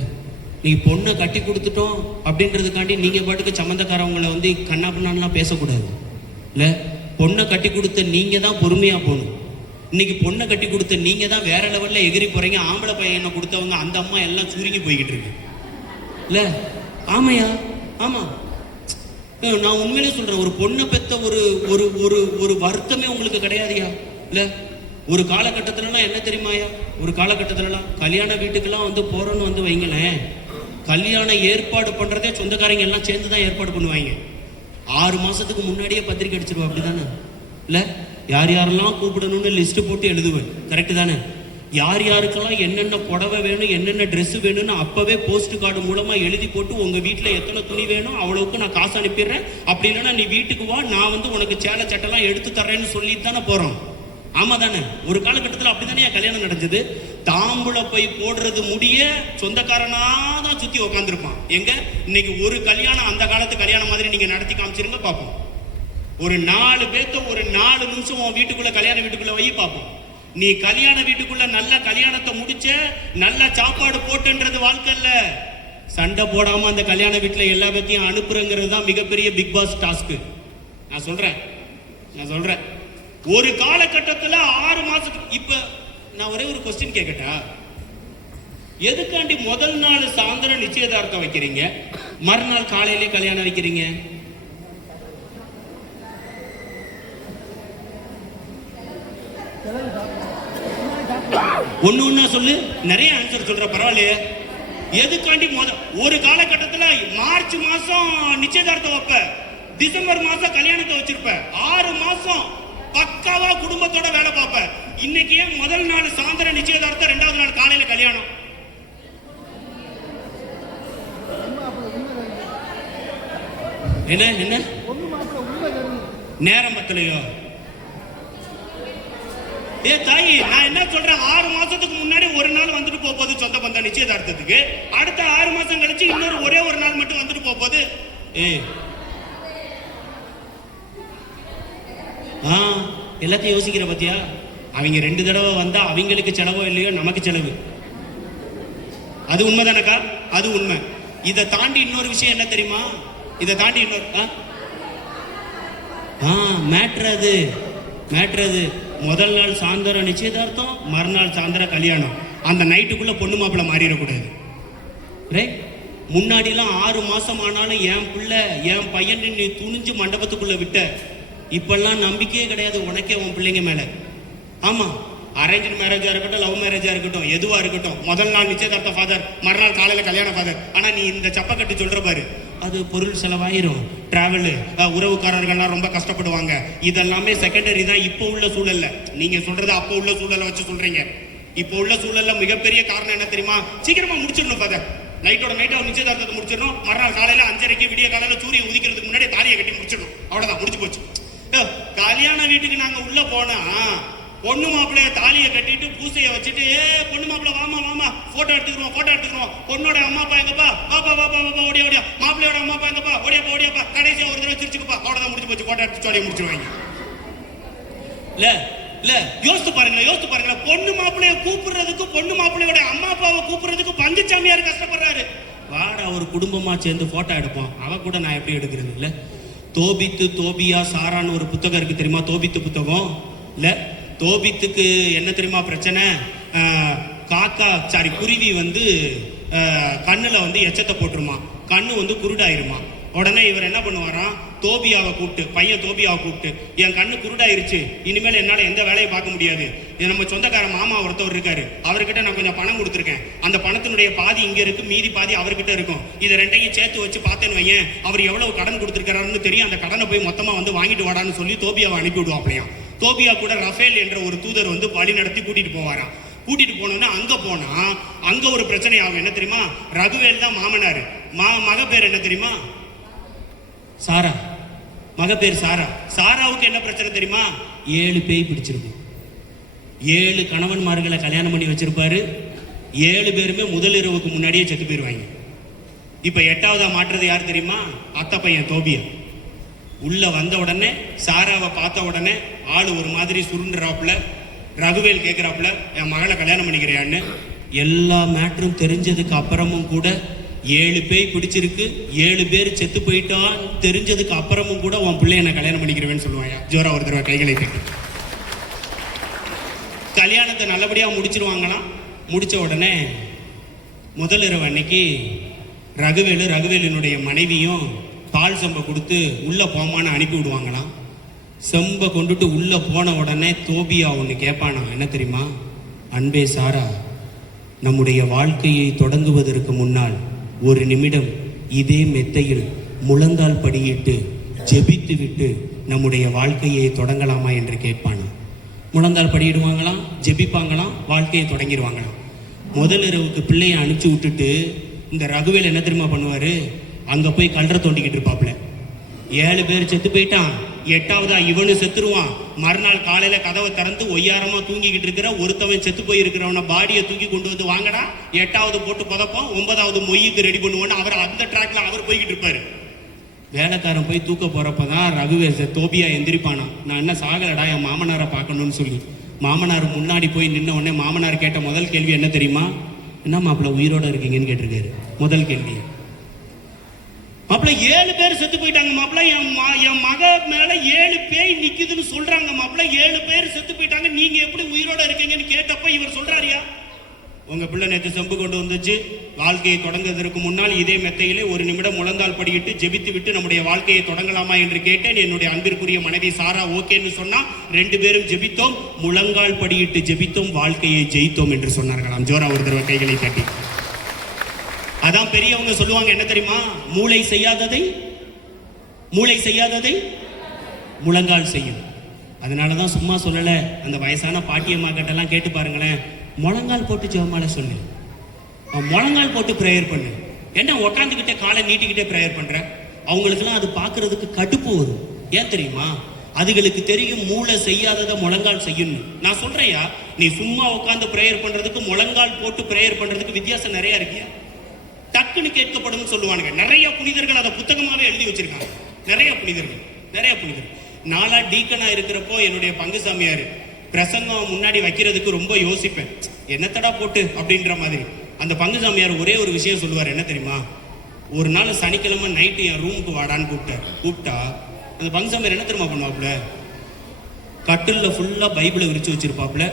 நீங்க பொண்ணை கட்டி கொடுத்துட்டோம் அப்படின்றதுக்காண்டி நீங்க பாட்டுக்கு சம்பந்தக்காரவங்களை வந்து கண்ணா பின்னான்லாம் பேசக்கூடாது. இல்ல பொண்ணை கட்டி கொடுத்த நீங்க தான் பொறுமையா போகணும். இன்னைக்கு பொண்ணை கட்டி கொடுத்த நீங்க தான் வேற லெவல்ல எகிரி போறீங்க. ஆம்பளை பையனை கொடுத்தவங்க அந்த அம்மா எல்லாம் சுருங்கி போய்கிட்டு இருக்கு. இல்ல ஆமையா? ஆமா, நான் உண்மையிலே சொல்றேன். ஒரு பொண்ணை பெத்த ஒரு ஒரு ஒரு ஒரு வருத்தமே உங்களுக்கு கிடையாதுயா? இல்ல ஒரு காலகட்டத்திலலாம் என்ன தெரியுமாயா, ஒரு காலகட்டத்திலலாம் கல்யாண வீட்டுக்கெல்லாம் வந்து போறோன்னு வந்து வைங்களேன், கல்யாணம் ஏற்பாடு பண்றதே சொந்தக்காரங்க எல்லாம் சேர்ந்து தான் ஏற்பாடு பண்ணுவாங்க. 6 மாசத்துக்கு முன்னாடியே பத்திரிக்கை அடிச்சிருவா. அப்படிதானே? இல்ல யாரெல்லாம் கூப்பிடணும்னு லிஸ்ட் போட்டு எழுதுவேன். கரெக்டு தானே? யாருக்கெல்லாம் என்னென்ன புடவை வேணும், என்னென்ன ட்ரெஸ் வேணும்னு அப்பவே போஸ்ட் கார்டு மூலமா எழுதி போட்டு உங்க வீட்டுல எத்தனை துணி வேணும் அவ்வளவுக்கு நான் காசு அனுப்பிடுறேன். அப்படி இல்லைன்னா நீ வீட்டுக்கு வா, நான் வந்து உனக்கு சேலை சட்டெல்லாம் எடுத்து தர்றேன்னு சொல்லிட்டு தானே போறோம். ஆமா தானே? ஒரு காலகட்டத்தில் அப்படித்தானே கல்யாணம் நடந்தது. தாம்பூல போய் போடுறது முடிய சொந்தக்காரனா தான் சுத்தி உக்காந்துருப்பான். எங்க இன்னைக்கு ஒரு கல்யாணம் அந்த காலத்து கல்யாணம் மாதிரி நீங்க நடத்தி காமிச்சிருங்க பார்ப்போம். ஒரு 4 பேத்த ஒரு 4 நிமிஷம் உன் வீட்டுக்குள்ள கல்யாண வீட்டுக்குள்ள வை பார்ப்போம். நீ கல்யாண வீட்டுக்குள்ள நல்ல கல்யாணத்தை முடிச்ச, நல்ல சாப்பாடு போட்டுன்றது வாழ்க்கை இல்ல. சண்டை போடாம அந்த கல்யாண வீட்டுல எல்லா பேத்தையும் அனுப்புறங்கிறது தான் மிகப்பெரிய பிக் பாஸ் டாஸ்க். நான் சொல்றேன் ஒரு காலகட்டத்துல 6 மாசத்துக்கு இப்ப நான் ஒரே ஒரு கொஸ்டின் கேட்கட்டா? எதுக்காண்டி முதல் நாள் சாயந்தரம் நிச்சயதார்த்தம் வைக்கிறீங்க, மறுநாள் காலையிலே கல்யாணம் வைக்கிறீங்க? ஒண்ணு சொல்லு, நிறைய ஆன்சர் சொல்ற, பரவாயில்லையே. எதுக்காண்டி ஒரு காலகட்டத்துல மார்ச் மாசம் நிச்சயதார்த்தம் வைப்ப, டிசம்பர் மாசம் கல்யாணத்தை வச்சிருப்ப, 6 மாசம் பக்காவா குடும்பத்தோட வேலை பார்ப்ப. இன்னைக்கு ஏன் முதல் நாள் சாயந்தரம் நிச்சயதார்த்தம், 2வது நாள் காலையில கல்யாணம்? என்ன நேரம் பத்தலையோ? ஏ தாயி, நான் என்ன சொல்றேன், 6 மாசத்துக்கு முன்னாடி ஒரு நாள் வந்துட்டு போகுது சொந்த பந்தம் நிச்சயதார்த்தத்துக்கு, அடுத்த 6 மாசம் கழிச்சு இன்னொரு ஒரே ஒரு நாள் மட்டும் வந்துட்டு போகுது. எல்லாத்தையும் யோசிக்கிற பத்தியா? அவங்க 2 தடவை வந்தா அவங்களுக்கு செலவோ இல்லையோ நமக்கு செலவு. அது உண்மைதானக்கா? அது உண்மை. இதை தாண்டி இன்னொரு விஷயம் என்ன தெரியுமா? இதை தாண்டி இன்னொரு மேட்ரு அது முதல் நாள் சாயந்தரம் நிச்சயதார்த்தம், மறுநாள் சாயந்தரம் கல்யாணம். அந்த நைட்டுக்குள்ள பொண்ணு மாப்பிள்ள மாறிடக்கூடாது. ரைட்? முன்னாடிலாம் 6 மாசம் ஆனாலும் என் பிள்ளை என் பையன் நீ துணிஞ்சு மண்டபத்துக்குள்ள விட்ட. இப்பெல்லாம் நம்பிக்கையே கிடையாது உனக்கே உன் பிள்ளைங்க மேல. ஆமா, அரேஞ்ச் மேரேஜா இருக்கட்டும், லவ் மேரேஜா இருக்கட்டும், எதுவா இருக்கட்டும், முதல் நாள் நிச்சயதார்த்த ஃபாதர், மறுநாள் காலையில கல்யாண ஃபாதர். ஆனா நீ இந்த சப்பக்கட்டு சொல்ற பாரு, அது பொருள் செலவாயிரும், டிராவல், உறவுக்காரர்கள்லாம் ரொம்ப கஷ்டப்படுவாங்க. இதெல்லாமே செகண்டரி தான் இப்போ உள்ள சூழல்ல. நீங்க சொல்றது அப்போ உள்ள சூழலை வச்சு சொல்றீங்க. இப்போ உள்ள சூழல்ல மிகப்பெரிய காரணம் என்ன தெரியுமா? சீக்கிரமா முடிச்சிடணும் ஃபாதர். நைட்டோட நைட்டா நிச்சயதார்த்தத்தை முடிச்சிடணும், மறுநாள் காலையில 5:30 விடிய காலையில சூரியன் உதிக்கிறதுக்கு முன்னாடி தாலியை கட்டி முடிச்சிடணும். அவ்வளவுதான், முடிச்சு போச்சு. கல்யாண வீட்டுக்கு நாங்க உள்ள போனா பொண்ணு மாப்பிள்ளைய தாலியை கட்டிட்டு பூசையை வச்சுட்டு, பொண்ணு மாப்பிள்ள வாமா போட்டோ எடுத்துக்கிறோம். பொண்ணோட அம்மா அப்பா எங்கப்பா, பாப்பா ஓடியா, மாப்பிள்ளையோட அம்மா அப்பா எங்கப்பா, ஓடியாப்பா, கடைசியா ஒரு தடவை சிரிச்சுக்கப்பா, அவ்வளவுதான், முடிச்சு போச்சு. போட்டோ எடுத்து சோடியை முடிச்சிருவாங்க. இல்ல யோசித்து பாருங்களேன். பொண்ணு மாப்பிள்ளைய கூப்பிடுறதுக்கு, பொண்ணு மாப்பிள்ளையோட அம்மா அப்பாவை கூப்பிடுறதுக்கு பங்குச்சாமியார் கஷ்டப்படுறாரு. வாடா ஒரு குடும்பமா சேர்ந்து போட்டோ எடுப்போம். அவ கூட நான் எப்படி எடுக்கிறது? இல்ல தோபியா சாரான்னு ஒரு புத்தகம் இருக்கு தெரியுமா? தோபித்து புத்தகம். இல்ல தோபித்துக்கு என்ன தெரியுமா பிரச்சனை? குருவி வந்து கண்ணுல வந்து எச்சத்தை போட்டுருமா, கண்ணு குருடாயிருமா. உடனே இவர் என்ன பண்ணுவாராம், தோபியாவை கூப்பிட்டு, என் கண்ணு குருடாயிருச்சு, இனிமேல் என்னால எந்த வேலையை பார்க்க முடியாது. இது நம்ம சொந்தக்கார மாமா ஒருத்தவர் இருக்காரு, அவர்கிட்ட நான் கொஞ்சம் பணம் கொடுத்துருக்கேன். அந்த பணத்தினுடைய பாதி இங்க இருக்கு, மீதி பாதி அவர்கிட்ட இருக்கும். இதை 2ஐயும் சேர்த்து வச்சு பார்த்தேன்னு வையேன், அவர் எவ்வளவு கடன் கொடுத்துருக்காருன்னு தெரியும். அந்த கடனை போய் மொத்தமா வாங்கிட்டு வாடான்னு சொல்லி தோபியாவை அனுப்பி விடுவாப்லையாம். தோபியா கூட ரஃபேல் என்ற ஒரு தூதர் வழி நடத்தி கூட்டிட்டு போவாராம். கூட்டிட்டு போனோம்னா அங்க ஒரு பிரச்சனை ஆகும். என்ன தெரியுமா? ரகுவேல் தான் மாமனாரு. மக பேர் என்ன தெரியுமா? சாரா. மக பேர் சாரா. சாராவுக்கு என்ன பிரச்சனை தெரியுமா? 7 பேய் பிடிச்சிருக்கு. 7 கணவன்மார்களை கல்யாணம் பண்ணி வச்சிருப்பாரு. 7 பேருமே முதல் இரவுக்கு முன்னாடியே செத்து போயிருவாங்க. இப்ப 8வதா மாற்றுறது யார் தெரியுமா? அத்தை பையன் தோபியா. உள்ள வந்த உடனே சாராவை பார்த்த உடனே ஆளு ஒரு மாதிரி சுருண்டுறாப்புல. ரகுவேல் கேட்கிறாப்புல, என் மகளை கல்யாணம் பண்ணிக்கிறியான்னு. எல்லா மேட்டரும் தெரிஞ்சதுக்கு அப்புறமும் கூட 7 பேய் பிடிச்சிருக்கு, 7 பேர் செத்து போயிட்டான் தெரிஞ்சதுக்கு அப்புறமும் கூட உன் பிள்ளைய நான் கல்யாணம் பண்ணிக்கிறேன்னு சொல்லுவாயா? ஜோரா ஒரு தடவை கைகளை தட்டி. கல்யாணத்தை நல்லபடியா முடிச்சிருவாங்களாம். முடிச்ச உடனே முதல் இரவு அன்னைக்கு ரகுவேலினுடைய மனைவியும் பால் செம்பை கொடுத்து உள்ள போமான்னு அனுப்பி விடுவாங்களாம். செம்பை கொண்டுட்டு உள்ள போன உடனே தோபியா ஒன்று கேட்பானா, என்ன தெரியுமா? அன்பே சாரா, நம்முடைய வாழ்க்கையை தொடங்குவதற்கு முன்னால் ஒரு நிமிடம் இதே மெத்தையில் முழங்கால் படியிட்டு ஜெபித்து விட்டு நம்முடைய வாழ்க்கையை தொடங்கலாமா என்று கேட்பானா. முழங்கால் படியிடுவாங்களாம், ஜெபிப்பாங்களாம், வாழ்க்கையை தொடங்கிடுவாங்களாம். முதல் இரவுக்கு பிள்ளையை அனுப்பிச்சு விட்டுட்டு இந்த ரகுவேல் என்ன தெரியுமா பண்ணுவாரு? அங்க போய் கல்ற தோண்டிக்கிட்டு இருப்பாப்ல. 7 பேர் செத்து போயிட்டான், 8வதா இவனு செத்துருவான். மறுநாள் காலையில கதவை திறந்து ஒய்யாரமா தூங்கிக்கிட்டு இருக்கிற ஒருத்தவன் செத்து போயிருக்கிறவன பாடியை தூக்கி கொண்டு வந்து வாங்கடா, 8வது போட்டு புதப்போம், 9வது மொய்யுக்கு ரெடி பண்ணுவோன்னு அவர் அந்த ட்ராக்ல அவர் போய்கிட்டு இருப்பாரு. வேலைக்காரன் போய் தூக்க போறப்பதான் தோபியா எந்திரிப்பானா, நான் என்ன சாகலடா என் மாமனாரை பார்க்கணும்னு சொல்லி. மாமனார் முன்னாடி போய் நின்ன உடனே மாமனார் கேட்ட முதல் கேள்வி என்ன தெரியுமா? என்ன மாப்பிள்ள உயிரோட இருக்கீங்கன்னு கேட்டிருக்காரு. முதல் கேள்வி. மாப்பிள்ள 7 பேர் செத்து போயிட்டாங்க மாப்பிள்ள, என் மக மேல 7 பேய் நிக்குதுன்னு சொல்றாங்க மாப்பிள்ள, 7 பேர் செத்து போயிட்டாங்க, நீங்க எப்படி உயிரோட இருக்கீங்கன்னு கேட்டப்ப இவர் சொல்றாரியா, உங்க பிள்ளை நேற்று செம்பு கொண்டு வந்துச்சு, வாழ்க்கையை தொடங்குவதற்கு முன்னால் இதே மெத்தையிலே 1 நிமிடம் முழந்தால் படியிட்டு ஜெபித்து விட்டு நம்முடைய வாழ்க்கையை தொடங்கலாமா என்று கேட்டேன். என்னுடைய அன்பிற்குரிய மனைவி சாரா ஓகேன்னு சொன்னா 2 பேரும் ஜெபித்தோம், முழங்கால் படியிட்டு ஜெபித்தோம், வாழ்க்கையை ஜெயித்தோம் என்று சொன்னார்களாம். ஜோரா ஒரு தடவை கைகளை தட்டி. அதான் பெரியவங்க சொல்லுவாங்க என்ன தெரியுமா? மூளை செய்யாததை முழங்கால் செய்யும். அதனாலதான் சும்மா சொல்லல, அந்த வயசான பாட்டியம்மா கிட்டலாம் கேட்டு பாருங்களேன், முழங்கால் போட்டு ஜெபமால சொல்லு, முழங்கால் போட்டு பிரேயர் பண்ணு. என்ன உட்காந்துக்கிட்டே காலை நீட்டிக்கிட்டே பிரேயர் பண்ற? அவங்களுக்குலாம் அது பார்க்கறதுக்கு கடுப்பு வரும். ஏன் தெரியுமா? அதுகளுக்கு தெரியும் மூளை செய்யாததை முழங்கால் செய்யணும். நான் சொல்றேயா, நீ சும்மா உட்காந்து பிரேயர் பண்றதுக்கு முழங்கால் போட்டு பிரேயர் பண்றதுக்கு வித்தியாசம் நிறைய இருக்கியா? டக்குன்னு கேட்கப்படும் சொல்லுவானுங்க. நிறைய புனிதர்கள் அதை புத்தகமாவே எழுதி வச்சிருக்காங்க. நிறைய புனிதர்கள். நாளா டீக்கனா இருக்கிறப்போ என்னுடைய பங்கு சாமியார் பிரசங்கம் முன்னாடி வைக்கிறதுக்கு ரொம்ப யோசிப்பேன், என்னத்தடா போட்டு அப்படின்ற மாதிரி. அந்த பங்கு சாமியார் ஒரே ஒரு விஷயம் சொல்லுவார், என்ன தெரியுமா? ஒரு நாள் சனிக்கிழமை நைட்டு என் ரூமுக்கு வாடான்னு கூப்பிட்டா அந்த பங்கு சாமியார் என்ன தெரியுமா பண்ணுவாப்புல? கட்டில்ல ஃபுல்லா பைபிளை விரிச்சு வச்சிருப்பாப்புல,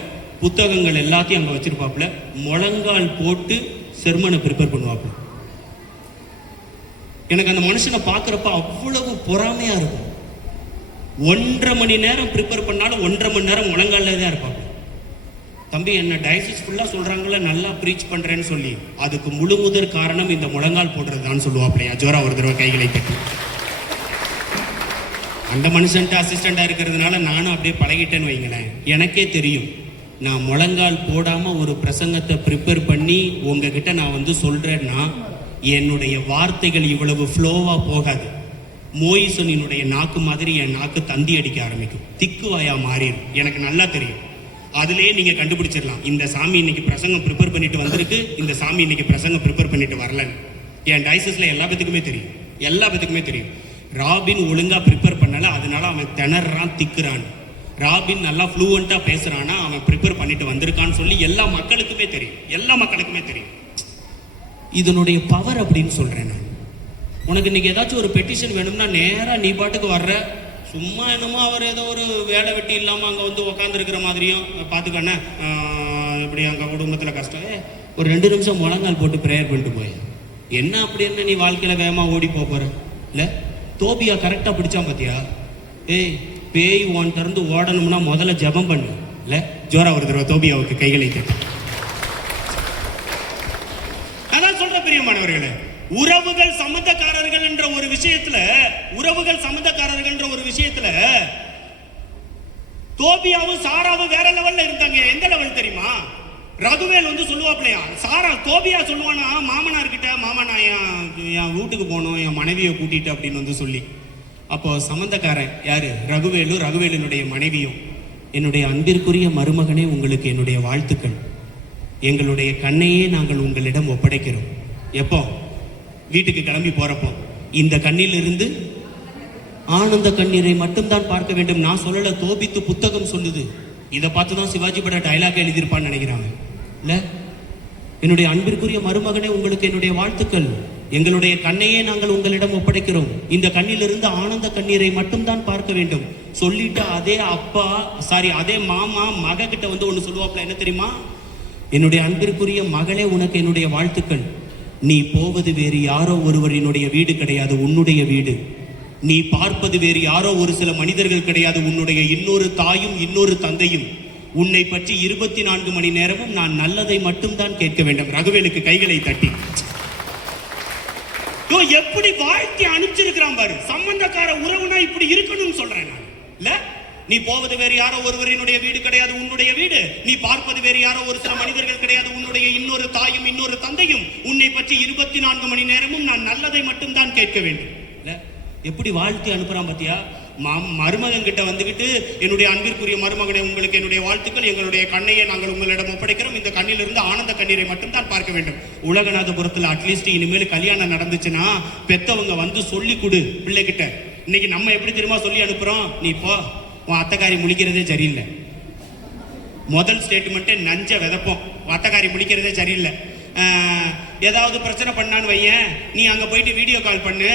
புத்தகங்கள் எல்லாத்தையும் அங்க வச்சிருப்பாப்புல, முழங்கால் போட்டு செர்மனை ப்ரிப்பேர் பண்ணுவாப்புல. எனக்கு அந்த மனுஷனை பார்க்குறப்ப அவ்வளவு பொறாமையா இருக்கும். 1.5 மணி நேரம் ப்ரிப்பேர் பண்ணாலும் 1.5 மணி நேரம் முழங்கால தான் இருப்பாங்க. தம்பி என்ன டயசிஸ் ஃபுல்லா சொல்றாங்களே நல்லா ப்ரீச் பண்றேன்னு சொல்லி, அதுக்கு முழு முதற் காரணம் இந்த முழங்கால் போடுறதுதான் சொல்லுவாப்லையா. ஜோரா ஒரு தடவை கைகளை தட்டி. அந்த மனுஷன்ட்டு அசிஸ்டண்டா இருக்கிறதுனால நானும் அப்படியே பழகிட்டேன்னு வைங்களேன். எனக்கே தெரியும், நான் முழங்கால் போடாம ஒரு பிரசங்கத்தை ப்ரிப்பேர் பண்ணி உங்ககிட்ட நான் சொல்றேன்னா என்னுடைய வார்த்தைகள் இவ்வளவு ஃப்ளோவா போகாது. மோயிசனினுடைய நாக்கு மாதிரி என் நாக்கு தந்தி அடிக்க ஆரம்பிக்கும், திக்குவாயா மாறிடும். எனக்கு நல்லா தெரியும். அதுலயே நீங்க கண்டுபிடிச்சிடலாம், இந்த சாமி இன்னைக்கு பிரசங்கம் ப்ரிப்பேர் பண்ணிட்டு வந்திருக்கு, இந்த சாமி இன்னைக்கு பிரசங்கம் ப்ரிப்பேர் பண்ணிட்டு வரலன்னு. என் டைசஸ்ல எல்லா பேத்துக்குமே தெரியும். ராபின் ஒழுங்கா ப்ரிப்பேர் பண்ணல, அதனால அவன் திணறான், திக்குறான். ராபின் நல்லா ஃப்ளூவெண்டா பேசுறானா, அவன் ப்ரிப்பேர் பண்ணிட்டு வந்திருக்கான்னு சொல்லி எல்லா மக்களுக்குமே தெரியும். இதனுடைய பவர் அப்படின்னு சொல்றேன் நான். உனக்கு இன்னைக்கு ஏதாச்சும் ஒரு பெட்டிஷன் வேணும்னா நேரா நீ பாட்டுக்கு வர்ற, சும்மா என்னமோ அவர் ஏதோ ஒரு வேலை வெட்டி இல்லாம அங்க உட்காந்துருக்கிற மாதிரியும் பாத்துக்கண்ண இப்படி அங்க குடும்பத்துல கஷ்டம், ஒரு 2 நிமிஷம் முழங்கால் போட்டு பிரேயர் பண்ணிட்டு போய் என்ன அப்படி என்ன நீ வாழ்க்கையில வேகமா ஓடி போற இல்ல? தோபியா கரெக்டா பிடிச்சான் பாத்தியா? பேய் உன் திறந்து ஓடணும்னா முதல்ல ஜெபம் பண்ணு இல்ல? ஜோரா ஒரு தடவை தோபியாவுக்கு கைகளை தட்டி. அதான் சொல்ற பிரியமானவர்களே, உறவுகள் சம்மந்தக்காரர்கள் என்ற ஒரு விஷயத்துல தோபியாவும் சாராவும் வேற லெவல்ல இருந்தாங்க. எந்த லெவல் தெரியுமா? ரகுவேல் சொல்லுவாப்லையா, தோபியா சொல்லுவானா மாமனார் கிட்ட, மாமா நான் என் வீட்டுக்கு போனோம் என் மனைவியை கூட்டிட்டு அப்படின்னு சொல்லி. அப்போ சம்பந்தக்காரன் யாரு? ரகுவேலினுடைய மனைவியும், என்னுடைய அன்பிற்குரிய மருமகனே உங்களுக்கு என்னுடைய வாழ்த்துக்கள், எங்களுடைய கண்ணையே நாங்கள் உங்களிடம் ஒப்படைக்கிறோம். எப்போ? வீட்டுக்கு கிளம்பி போறப்போ. இந்த கண்ணிலிருந்து ஆனந்த கண்ணீரை மட்டும்தான் பார்க்க வேண்டும். நான் சொல்லல, தோபித்து புத்தகம் சொல்லுது. இதை பார்த்துதான் சிவாஜி பட டைலாக் எழுதியிருப்பான்னு நினைக்கிறாங்க இல்ல? என்னுடைய அன்பிற்குரிய மருமகனே உங்களுக்கு என்னுடைய வாழ்த்துக்கள், எங்களுடைய கண்ணையே நாங்கள் உங்களிடம் ஒப்படைக்கிறோம், இந்த கண்ணிலிருந்து ஆனந்த கண்ணீரை மட்டும்தான் பார்க்க வேண்டும் சொல்லிட்டு அதே மாமா மக கிட்ட ஒண்ணு சொல்லுவாப்ல, என்ன தெரியுமா? என்னுடைய அன்பிற்குரிய மகளே உனக்கு என்னுடைய வாழ்த்துக்கள், நீ போவது வேறு யாரோ ஒருவரினுடைய வீடு கிடையாது, உன்னுடைய வீடு. நீ பார்ப்பது வேறு யாரோ ஒரு சில மனிதர்கள் கிடையாது, உன்னுடைய இன்னொரு தாயும் இன்னொரு தந்தையும். உன்னை பற்றி 24 மணி நேரமும் நான் நல்லதை மட்டும்தான் கேட்க வேண்டும். ரகுவேலுக்கு கைகளை தட்டி. எப்படி வாழ்க்கை அனுப்பிச்சிருக்கிறான் பாரு. சம்பந்தக்கார உறவுனா இப்படி இருக்கணும்னு சொல்றேன் நான் இல்ல? நீ போவது வேறு யாரோ ஒருவரினுடைய வீடு கிடையாது, உன்னுடைய வீடு. நீ பார்ப்பது வேறு யாரோ ஒரு சில மனிதர்கள் கிடையாது, உன்னுடைய இன்னொரு தாயும் இன்னொரு தந்தையும். உன்னை பற்றி 24 மணி நேரமும் நான் நல்லதை மட்டும்தான் கேட்க வேண்டும் இல்ல? எப்படி வாழ்த்தி அனுப்புறான் பாத்தியா? மருமகன் கிட்ட வந்துகிட்டு, என்னுடைய அன்பிற்குரிய மருமகனை, உங்களுக்கு என்னுடைய வாழ்த்துக்கள், எங்களுடைய கண்ணையை நாங்கள் உங்களிடம் ஒப்படைக்கிறோம், இந்த கண்ணிலிருந்து ஆனந்த கண்ணீரை மட்டும் தான் பார்க்க வேண்டும். உலகநாதபுரத்தில் அட்லீஸ்ட் இனிமேல் கல்யாணம் நடந்துச்சுன்னா பெத்தவங்க வந்து சொல்லி கொடு பிள்ளைகிட்ட. இன்னைக்கு நம்ம எப்படி தெரியுமா சொல்லி அனுப்புறோம், நீ போ, உன் அத்தைக்காரி முழிக்கிறதே சரியில்லை. முதல் ஸ்டேட்மெண்ட்டே நஞ்ச விதப்போம், அத்தைக்காரி முழிக்கிறதே சரியில்லை. ஏதாவது பிரச்சனை பண்ணான்னு வையன், நீ அங்கே போயிட்டு வீடியோ கால் பண்ணு,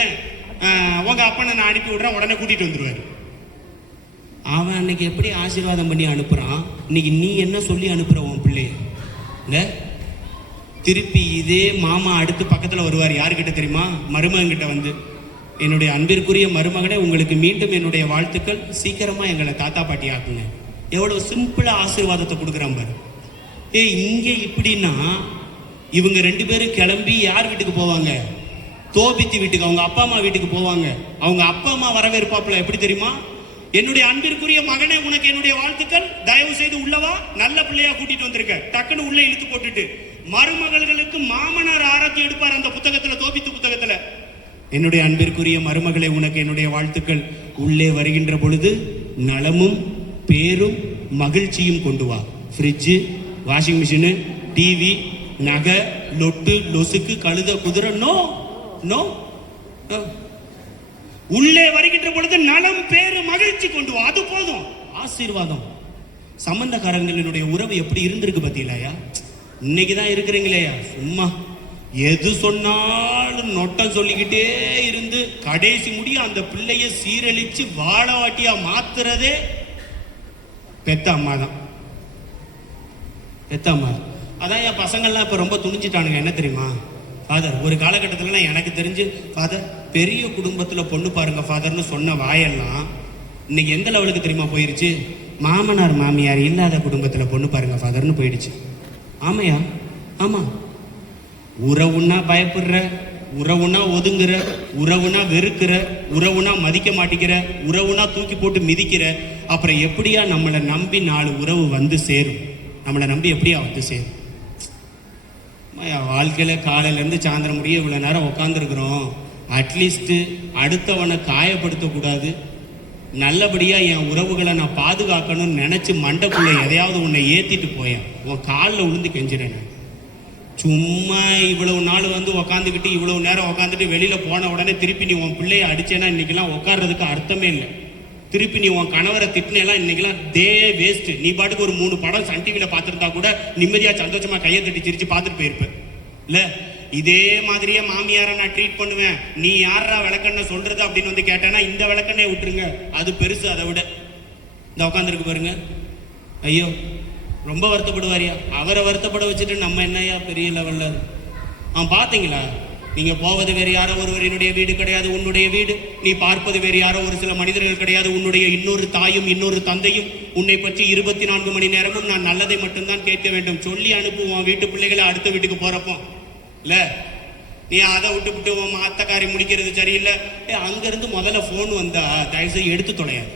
உங்க அப்பனை நான் அனுப்பி விடுறேன், உடனே கூட்டிட்டு வந்துருவாரு. அவன் அன்னைக்கு எப்படி ஆசீர்வாதம் பண்ணி அனுப்புறான், இன்னைக்கு நீ என்ன சொல்லி அனுப்புற உன் பிள்ளைய? திருப்பி இதே மாமா அடுத்து பக்கத்தில் வருவார். யாருக்கிட்ட தெரியுமா? மருமகன்கிட்ட வந்து, என்னுடைய அன்பிற்குரிய மருமகனே, உங்களுக்கு மீண்டும் என்னுடைய வாழ்த்துக்கள், சீக்கிரமா எங்களை தாத்தா பாட்டி ஆக்குங்க. எவ்வளவு சிம்பிளா ஆசீர்வாதத்தை கொடுக்குறான் பாரு. இங்கே இப்படின்னா இவங்க 2 பேரும் கிளம்பி யார் வீட்டுக்கு போவாங்க? தோபித்தி வீட்டுக்கு, அவங்க அப்பா அம்மா வீட்டுக்கு போவாங்க. அவங்க அப்பா அம்மா வரவேற்பாப்புல எப்படி தெரியுமா? என்னுடைய அன்பிற்குரிய மகனே, உனக்கு என்னுடைய வாழ்த்துக்கள், தயவு செய்து உள்ளவா, நல்ல பிள்ளையா கூட்டிட்டு வந்திருக்க. டக்குன்னு உள்ள இழுத்து போட்டுட்டு மருமகளுக்கு மாமனார் ஆரத்தி எடுப்பார் அந்த புத்தகத்துல, தோபித்து புத்தகத்துல. என்னுடைய அன்பிற்குரிய மருமகளை, உனக்கு என்னுடைய வாழ்த்துக்கள், உள்ளே வருகின்ற பொழுது நலமும் பேரும் மகிழ்ச்சியும் கொண்டு வா. ஃப்ரிட்ஜு, வாஷிங் மிஷினு, டிவி, நகை, லொட்டு லொசுக்கு, கழுத குதிரை, நோ நோ. உள்ளே வருகின்ற பொழுது நலம் பேரு மகிழ்ச்சி கொண்டு வா, அது போதும். ஆசீர்வாதம். சம்பந்தக்காரங்களினுடைய உறவு எப்படி இருந்திருக்கு பத்தியிலையா? இன்னைக்குதான் இருக்கிறீங்களேயா, சும்மா எது சொன்னாலும் நொட்டம் சொல்லிக்கிட்டே இருந்து கடைசி முடிய அந்த பிள்ளைய சீரழிச்சு வாழவாட்டியா மாத்துறதே பெத்த அம்மா தான். பெத்த அம்மா அதான். என் பசங்கள்லாம் இப்போ ரொம்ப துணிஞ்சிட்டானுங்க. என்ன தெரியுமா ஃபாதர், ஒரு காலகட்டத்தில் எனக்கு தெரிஞ்சு ஃபாதர், பெரிய குடும்பத்தில் பொண்ணு பாருங்க ஃபாதர்னு சொன்ன வாயெல்லாம் இன்னைக்கு எந்த லெவலுக்கு தெரியுமா போயிருச்சு? மாமனார் மாமியார் இல்லாத குடும்பத்தில் பொண்ணு பாருங்க ஃபாதர்னு போயிடுச்சு. ஆமையா? ஆமா. உறவுன்னா பயப்படுற, உறவுனா ஒதுங்குற, உறவுனா வெறுக்கிற, உறவுனா மதிக்க மாட்டேங்கிற, உறவுனா தூக்கி போட்டு மிதிக்கிற. அப்புறம் எப்படியா நம்மளை நம்பி 4 உறவு வந்து சேரும்? நம்மளை நம்பி எப்படியா வந்து சேரும்? வாழ்க்கையில காலையில இருந்து சாயந்தரம் முடிய இவ்வளவு நேரம் உட்காந்துருக்குறோம். அட்லீஸ்ட் அடுத்தவனை காயப்படுத்தக்கூடாது, நல்லபடியா என் உறவுகளை நான் பாதுகாக்கணும்னு நினைச்சு மண்டைக்குள்ள எதையாவது உன்னை ஏத்திட்டு போயேன், உன் காலில் விழுந்து கெஞ்சிறேன். சும்மா இவ்வளவு நாள் வந்து உக்காந்துக்கிட்டு இவ்வளவு நேரம் உக்காந்துட்டு வெளியில போன உடனே திருப்பி நீ உன் பிள்ளைய அடிச்சேன்னா இன்னைக்கெல்லாம் உட்கார்றதுக்கு அர்த்தமே இல்லை. திருப்பி நீ உன் கணவரை திட்டினெல்லாம் இன்னைக்கெல்லாம் டே வேஸ்ட். நீ பாட்டுக்கு ஒரு 3 படம் சன் டிவியில பார்த்துருந்தா கூட நிம்மதியா சந்தோஷமா கையை தட்டி சிரிச்சு பார்த்துட்டு போயிருப்பேன் இல்ல? இதே மாதிரியே மாமியாரை நான் ட்ரீட் பண்ணுவேன். நீ யாரா விளக்கண்ண சொல்றது அப்படின்னு வந்து கேட்டேன்னா இந்த விளக்கண்ணே விட்டுருங்க, அது பெருசு. அதை விட இந்த உட்காந்துருக்கு பாருங்க, ஐயோ ரொம்ப வருத்தப்படுவாரியா. அவரை வருத்தப்பட வச்சுட்டு நம்ம என்னையா பெரிய லெவல்ல. பாத்தீங்களா, நீங்க போவது வேறு யாரோ ஒருவரினுடைய வீடு கிடையாது, உன்னுடைய வீடு. நீ பார்ப்பது வேறு யாரோ ஒரு சில மனிதர்கள் கிடையாது, உன்னுடைய இன்னொரு தாயும் இன்னொரு தந்தையும். உன்னை பற்றி 24 மணி நேரமும் நான் நல்லதை மட்டும்தான் கேட்க வேண்டும். சொல்லி அனுப்புவோம் வீட்டு பிள்ளைகளை அடுத்த வீட்டுக்கு போறப்போ இல்ல. நீ அதை விட்டு உன் அத்தைக்காரி முடிக்கிறது சரியில்லை. அங்கிருந்து முதல்ல போன் வந்தா தயவுசெய்து எடுத்து தொலையாது,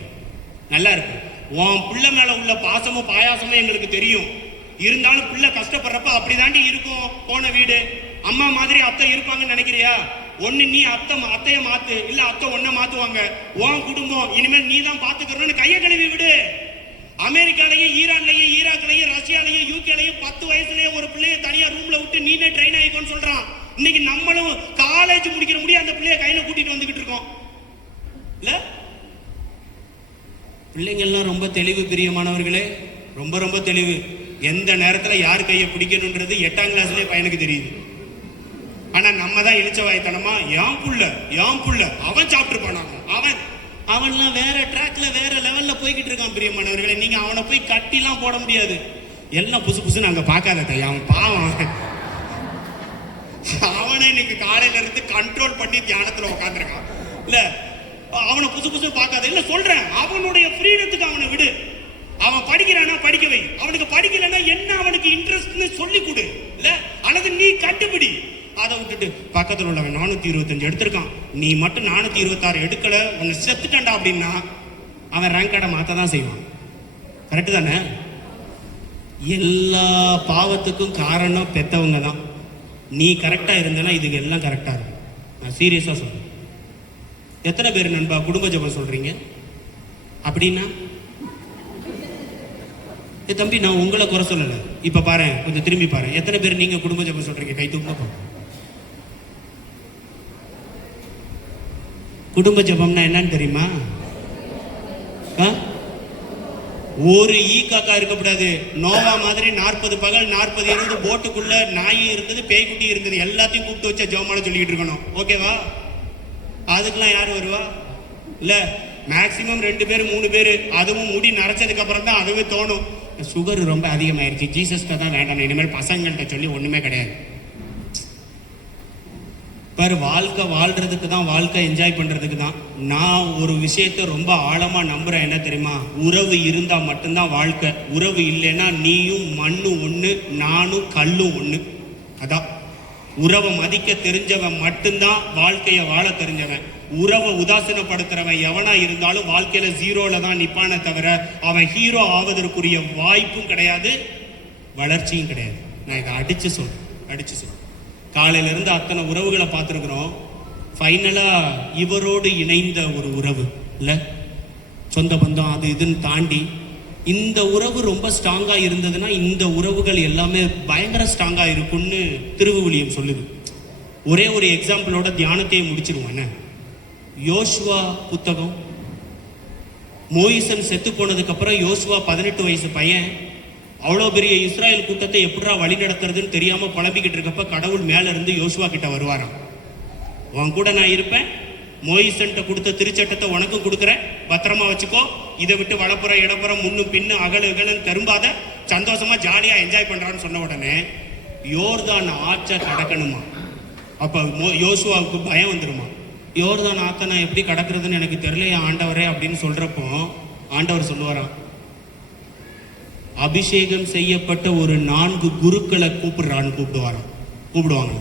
நல்லா இருக்கு. உன் பிள்ளை மேல உள்ள பாசமும் பாயாசமும் எங்களுக்கு தெரியும். இருந்தாலும் பிள்ளை கஷ்டப்படுறப்ப அப்படிதாண்டி இருக்கும். போன வீடு அம்மா மாதிரி அத்தை இருப்பாங்கன்னு நினைக்கிறியா? ஒண்ணு நீ அத்தைய மாத்து, இல்ல அத்தை ஒன்ன மாத்துவாங்க. உன் குடும்பம் இனிமேல் நீ தான் பாத்துக்கிறோம்னு கையை கழுவி விடு. அமெரிக்காலையும் ஈரான்லையும் ஈராக்லையும் ரஷ்யாலையும் யூகேலையும் 10 வயசுலயே ஒரு பிள்ளைய தனியா ரூம்ல விட்டு நீனே ட்ரெயின் ஆயிக்கோன்னு சொல்றான். இன்னைக்கு நம்மளும் காலேஜ் முடிக்கிற முடிய அந்த பிள்ளைய கையில கூட்டிட்டு வந்துகிட்டு இருக்கோம் இல்ல? பிள்ளைங்க எல்லாம் ரொம்ப தெளிவு பிரியமானவர்களே, ரொம்ப ரொம்ப தெளிவு. எந்த நேரத்துல யார் கையை பிடிக்கணும்ன்றது 8ஆம் கிளாஸ்லயே பையனுக்கு தெரியுது. ஆனா நம்ம தான் இழிச்சவாய்த்தனமா என் புள்ள அவன் சாப்பிட்டுருப்பானாங்க, அவன்லாம் வேற ட்ராக்ல வேற லெவல்ல போய்கிட்டு இருக்கான். பிரியமானவர்களே, நீங்க அவனை போய் கட்டிலாம் போட முடியாது. எல்லாம் புதுசு அங்க பாக்காத தையா, அவன் பாவம். அவனை இன்னைக்கு காலையில இருந்து கண்ட்ரோல் பண்ணி தியானத்துல உட்காந்துருக்கான் இல்ல. அவனை புதுசு பார்க்காத இல்ல, சொல்றேன். அவனுடைய ஃப்ரீடத்துக்கு அவனை விடு. அவன் படிக்கிறானா படிக்க வை, அவனுக்கு படிக்கலன்னா என்ன அவனுக்கு இன்ட்ரெஸ்ட்னு சொல்லி கொடு இல்ல, அல்லது நீ கண்டுபிடி. அதை விட்டுட்டு பக்கத்தில் உள்ளவன் 425 எடுத்திருக்கான், நீ மட்டும் 426 எடுக்கல, உன்னை செத்துட்டா அப்படின்னா அவன் ரேங்க் கார்டை மாத்த தான் செய்வான். கரெக்டு தானே? எல்லா பாவத்துக்கும் காரணம் பெத்தவங்க தான். நீ கரெக்டா இருந்தனா இதுக்கு எல்லாம் கரெக்டா இருக்கும். நான் சீரியஸா சொல்றேன். எத்தனை பேர் நண்பா குடும்ப ஜெபம் சொல்றீங்க? அப்படின்னா தம்பி, நான் உங்களை குறை சொல்லலை. இப்ப பாரு, கொஞ்சம் திரும்பி பாரு, எத்தனை பேர் நீங்க குடும்ப ஜெபம் சொல்றீங்க? கை தூங்க. குடும்ப ஜெபம்னா என்னன்னு தெரியுமா? ஒரு ஈ காக்கா இருக்கக்கூடாது. நோவா மாதிரி 40 பகல் 40 இரவு போட்டுக்குள்ள நாய் இருந்தது, பேய்க்குட்டி இருந்தது, எல்லாத்தையும் கூப்பிட்டு வச்ச ஜெபமான சொல்லிட்டு இருக்கணும். ஓகேவா? அதுக்கெல்லாம் யார் வருவா? இல்ல, மேக்சிமம் 2 பேர் 3 பேர், அதுவும் முடி நரைச்சதுக்கு அப்புறம் தான் அதுவே தோணும், சுகர் ரொம்ப அதிகமாயிருச்சு, ஜீசஸ்க்கு தான் வேண்டாம், இனிமேல் பசங்கள்கிட்ட சொல்லி ஒண்ணுமே கிடையாது. பாரு, வாழ்க்கை வாழ்றதுக்கு தான், வாழ்க்கை என்ஜாய் பண்றதுக்கு தான். நான் ஒரு விஷயத்த ரொம்ப ஆழமா நம்புறேன். என்ன தெரியுமா? உறவு இருந்தா மட்டும்தான் வாழ்க்கை. உறவு இல்லைன்னா நீயும் மண்ணும் ஒண்ணு, நானும் கல்லும் ஒண்ணு. அதான் உறவை மதிக்க தெரிஞ்சவன் மட்டும்தான் வாழ்க்கைய வாழ தெரிஞ்சவன். உறவை உதாசீனப்படுத்துறவன் எவனா இருந்தாலும் வாழ்க்கையில 0ல தான் நிப்பானே தவிர அவன் ஹீரோ ஆவதற்குரிய வாய்ப்பும் கிடையாது, வளர்ச்சியும் கிடையாது. நான் இதை அடிச்சு சொல்றேன். காலையில இருந்து அத்தனை உறவுகளை பார்த்துருக்குறோம். ஃபைனலா இவரோடு இணைந்த ஒரு உறவு இல்ல, சொந்த பந்தம் அது இதுன்னு தாண்டி இந்த உறவு ரொம்ப ஸ்ட்ராங்கா இருந்ததுன்னா இந்த உறவுகள் எல்லாமே பயங்கர ஸ்ட்ராங்கா இருக்கும்னு திருவிவிலியம் சொல்லுது. ஒரே ஒரு எக்ஸாம்பிளோட தியானத்தையே முடிச்சிருவோம். என்ன? யோசுவா புத்தகம். மோயிசன் செத்து போனதுக்கு அப்புறம் யோசுவா 18 வயசு பையன், அவ்வளோ பெரிய இஸ்ராயல் கூட்டத்தை எப்படா வழி நடத்துறதுன்னு தெரியாம புலம்பிக்கிட்டு இருக்கப்ப கடவுள் மேல இருந்து யோசுவா கிட்ட வருவாராம். உன் கூட நான் இருப்பேன், மோயிசன்ட்ட கொடுத்த திருச்சட்டத்தை உனக்கும் கொடுக்குறேன், பத்திரமா வச்சுக்கோ, இதை விட்டு வலப்புறம் இடப்புறம் முன்னும் பின்னு அகலுன்னு திரும்பாத, சந்தோஷமா ஜாலியா என்ஜாய் பண்றான்னு சொன்ன உடனே யோர்தான் ஆற்ற கடக்கணுமா. அப்ப யோசுவாவுக்கு பயம் வந்துருமா. யோர்தான் ஆத்த நான் எப்படி கடக்கிறதுன்னு எனக்கு தெரியலையா ஆண்டவரே அப்படின்னு சொல்றப்போ ஆண்டவர் சொல்லுவாராம், அபிஷேகம் செய்யப்பட்ட ஒரு 4 குருக்களை கூப்பிடுவாங்க.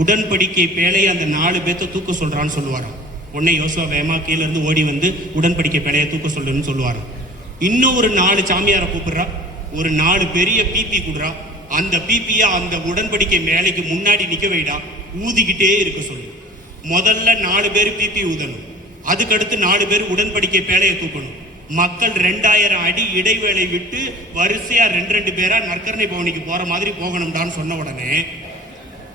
உடன்படிக்கை பேழையை அந்த 4 பேர்த்த தூக்க சொல்றான்னு சொல்லுவாராம். உடனே யோசுவா வேமா கீழே இருந்து ஓடி வந்து உடன்படிக்கை பேழையை தூக்க சொல்லுன்னு சொல்லுவாராம். இன்னும் ஒரு 4 சாமியாரை கூப்பிடுறா, ஒரு 4 பெரிய பிபி கூடுறா, அந்த பிபியா அந்த உடன்படிக்கை மேலைக்கு முன்னாடி நிக்க வைடா, ஊதிக்கிட்டே இருக்க சொல்லு. முதல்ல 4 பேர் பிபி ஊதணும், அதுக்கடுத்து 4 பேர் உடன்படிக்கை பேழையை தூக்கணும். மக்கள் 2000 அடி இடைவேளை விட்டு வரிசையா 2 பேரா நற்கரணை பவனிக்கு போற மாதிரி போகணும்டான்னு சொன்ன உடனே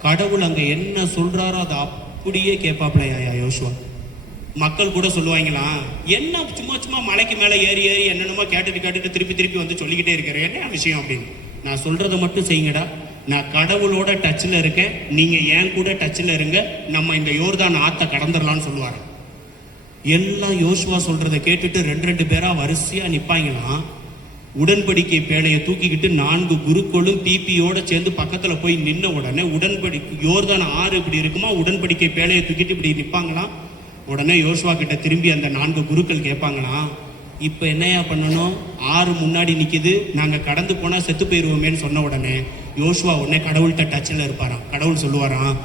கடவுள் அங்க என்ன சொல்றாரோ அதை அப்படியே கேட்பாப்லையா யோசுவா. மக்கள் கூட சொல்லுவாங்களாம், என்ன சும்மா மலைக்கு மேல ஏறி என்னென்னமோ கேட்டுட்டு திருப்பி வந்து சொல்லிக்கிட்டே இருக்கிறேன், என்ன விஷயம் அப்படின்னு. நான் சொல்றதை மட்டும் செய்யுங்கடா, நான் கடவுளோட டச்சில் இருக்கேன், நீங்க ஏன் கூட டச்சில் இருங்க, நம்ம இந்த யோர்தான் ஆத்த கடந்துடலாம்னு சொல்லுவாரு. எல்லாம் யோசுவா சொல்றதை கேட்டுட்டு 2 பேரா வரிசையா நிப்பாங்களாம். உடன்படிக்கை பேழையை தூக்கிக்கிட்டு 4 குருக்களும் பிபியோட சேர்ந்து பக்கத்துல போய் நின்ன உடனே யோர்தான் ஆறு இப்படி இருக்குமா, உடன்படிக்கை பேழையை தூக்கிட்டு இப்படி நிப்பாங்களாம். உடனே யோசுவா கிட்ட திரும்பி அந்த 4 குருக்கள் கேட்பாங்களாம், இப்ப என்னையா பண்ணணும், ஆறு முன்னாடி நிக்குது, நாங்க கடந்து போனா செத்து போயிருவோமேன்னு சொன்ன உடனே யோசுவா உடனே கடவுள்கிட்ட டச்சில் இருப்பாராம். கடவுள் சொல்லுவாராம்,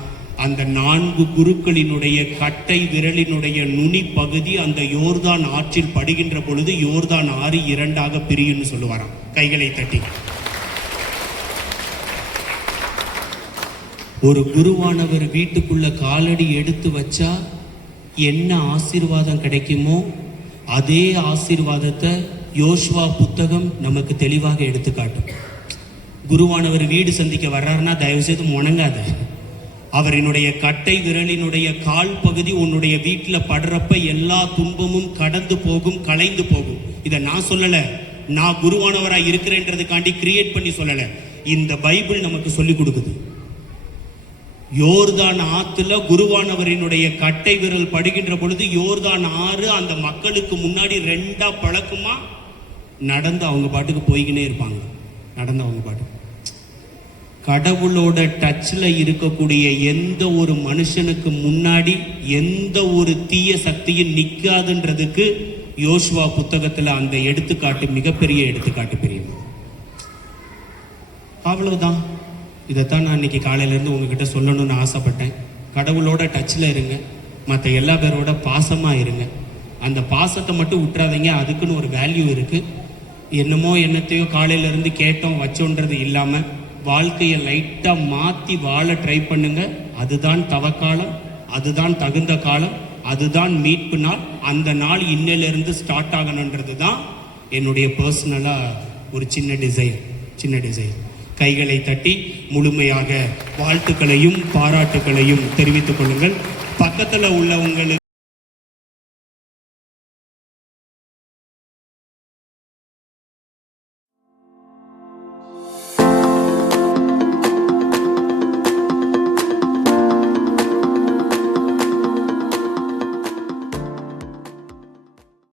அந்த 4 குருக்களினுடைய கட்டை விரலினுடைய நுனி பகுதி அந்த யோர்தான் ஆற்றில் படுகின்ற பொழுது யோர்தான் ஆறு 2ஆக பிரியும்னு சொல்லுவாராம், கைகளை தட்டி. ஒரு குருவானவர் வீட்டுக்குள்ள காலடி எடுத்து வச்சா என்ன ஆசீர்வாதம் கிடைக்குமோ அதே ஆசீர்வாதத்தை யோசுவா புத்தகம் நமக்கு தெளிவாக எடுத்து காட்டும். குருவானவர் வீடு சந்திக்க வர்றாருன்னா தயவு செய்து முணங்காது. அவரினுடைய கட்டை விரலினுடைய கால் பகுதி உன்னுடைய வீட்டில் படுறப்ப எல்லா துன்பமும் கடந்து போகும், கலைந்து போகும். இதை நான் சொல்லல, நான் குருவானவராக இருக்கிறேன்றதுக்காண்டி கிரியேட் பண்ணி சொல்லல, இந்த பைபிள் நமக்கு சொல்லி கொடுக்குது. யோர்தான் ஆத்துல குருவானவரினுடைய கட்டை விரல் படுகின்ற பொழுது யோர்தான் ஆறு அந்த மக்களுக்கு முன்னாடி 2ஆ பழக்குமா, நடந்து அவங்க பாட்டுக்கு போய்கினே இருப்பாங்க. நடந்து அவங்க பாட்டுக்கு. கடவுளோட டச்சில் இருக்கக்கூடிய எந்த ஒரு மனுஷனுக்கு முன்னாடி எந்த ஒரு தீய சக்தியும் நிற்காதுன்றதுக்கு யோசுவா புத்தகத்துல அந்த எடுத்துக்காட்டு மிகப்பெரிய எடுத்துக்காட்டு. பெரிய அவ்வளவுதான். இதைத்தான் நான் இன்னைக்கு காலையிலேருந்து உங்ககிட்ட சொல்லணும்னு ஆசைப்பட்டேன். கடவுளோட டச்சில் இருங்க, மற்ற எல்லா பேரோட பாசமாக இருங்க. அந்த பாசத்தை மட்டும் விட்டுறாதீங்க, அதுக்குன்னு ஒரு வேல்யூ இருக்குது. என்னமோ என்னத்தையோ காலையிலேருந்து கேட்டோம் வச்சோன்றது இல்லாமல் வாழ்க்கையை லைட்டாக மாற்றி வாழ ட்ரை பண்ணுங்க. அதுதான் தவக்காலம், அதுதான் தகுந்த காலம். அதுதான் மீட்பு நாள். அந்த நாள் இன்னிலிருந்து ஸ்டார்ட் ஆகணுன்றது தான் என்னுடைய பர்சனலாக ஒரு சின்ன டிசைர். கைகளை தட்டி முழுமையாக வாழ்த்துக்களையும் பாராட்டுக்களையும் தெரிவித்துக் கொள்ளுங்கள். பக்கத்தில் உள்ளவங்களுக்கு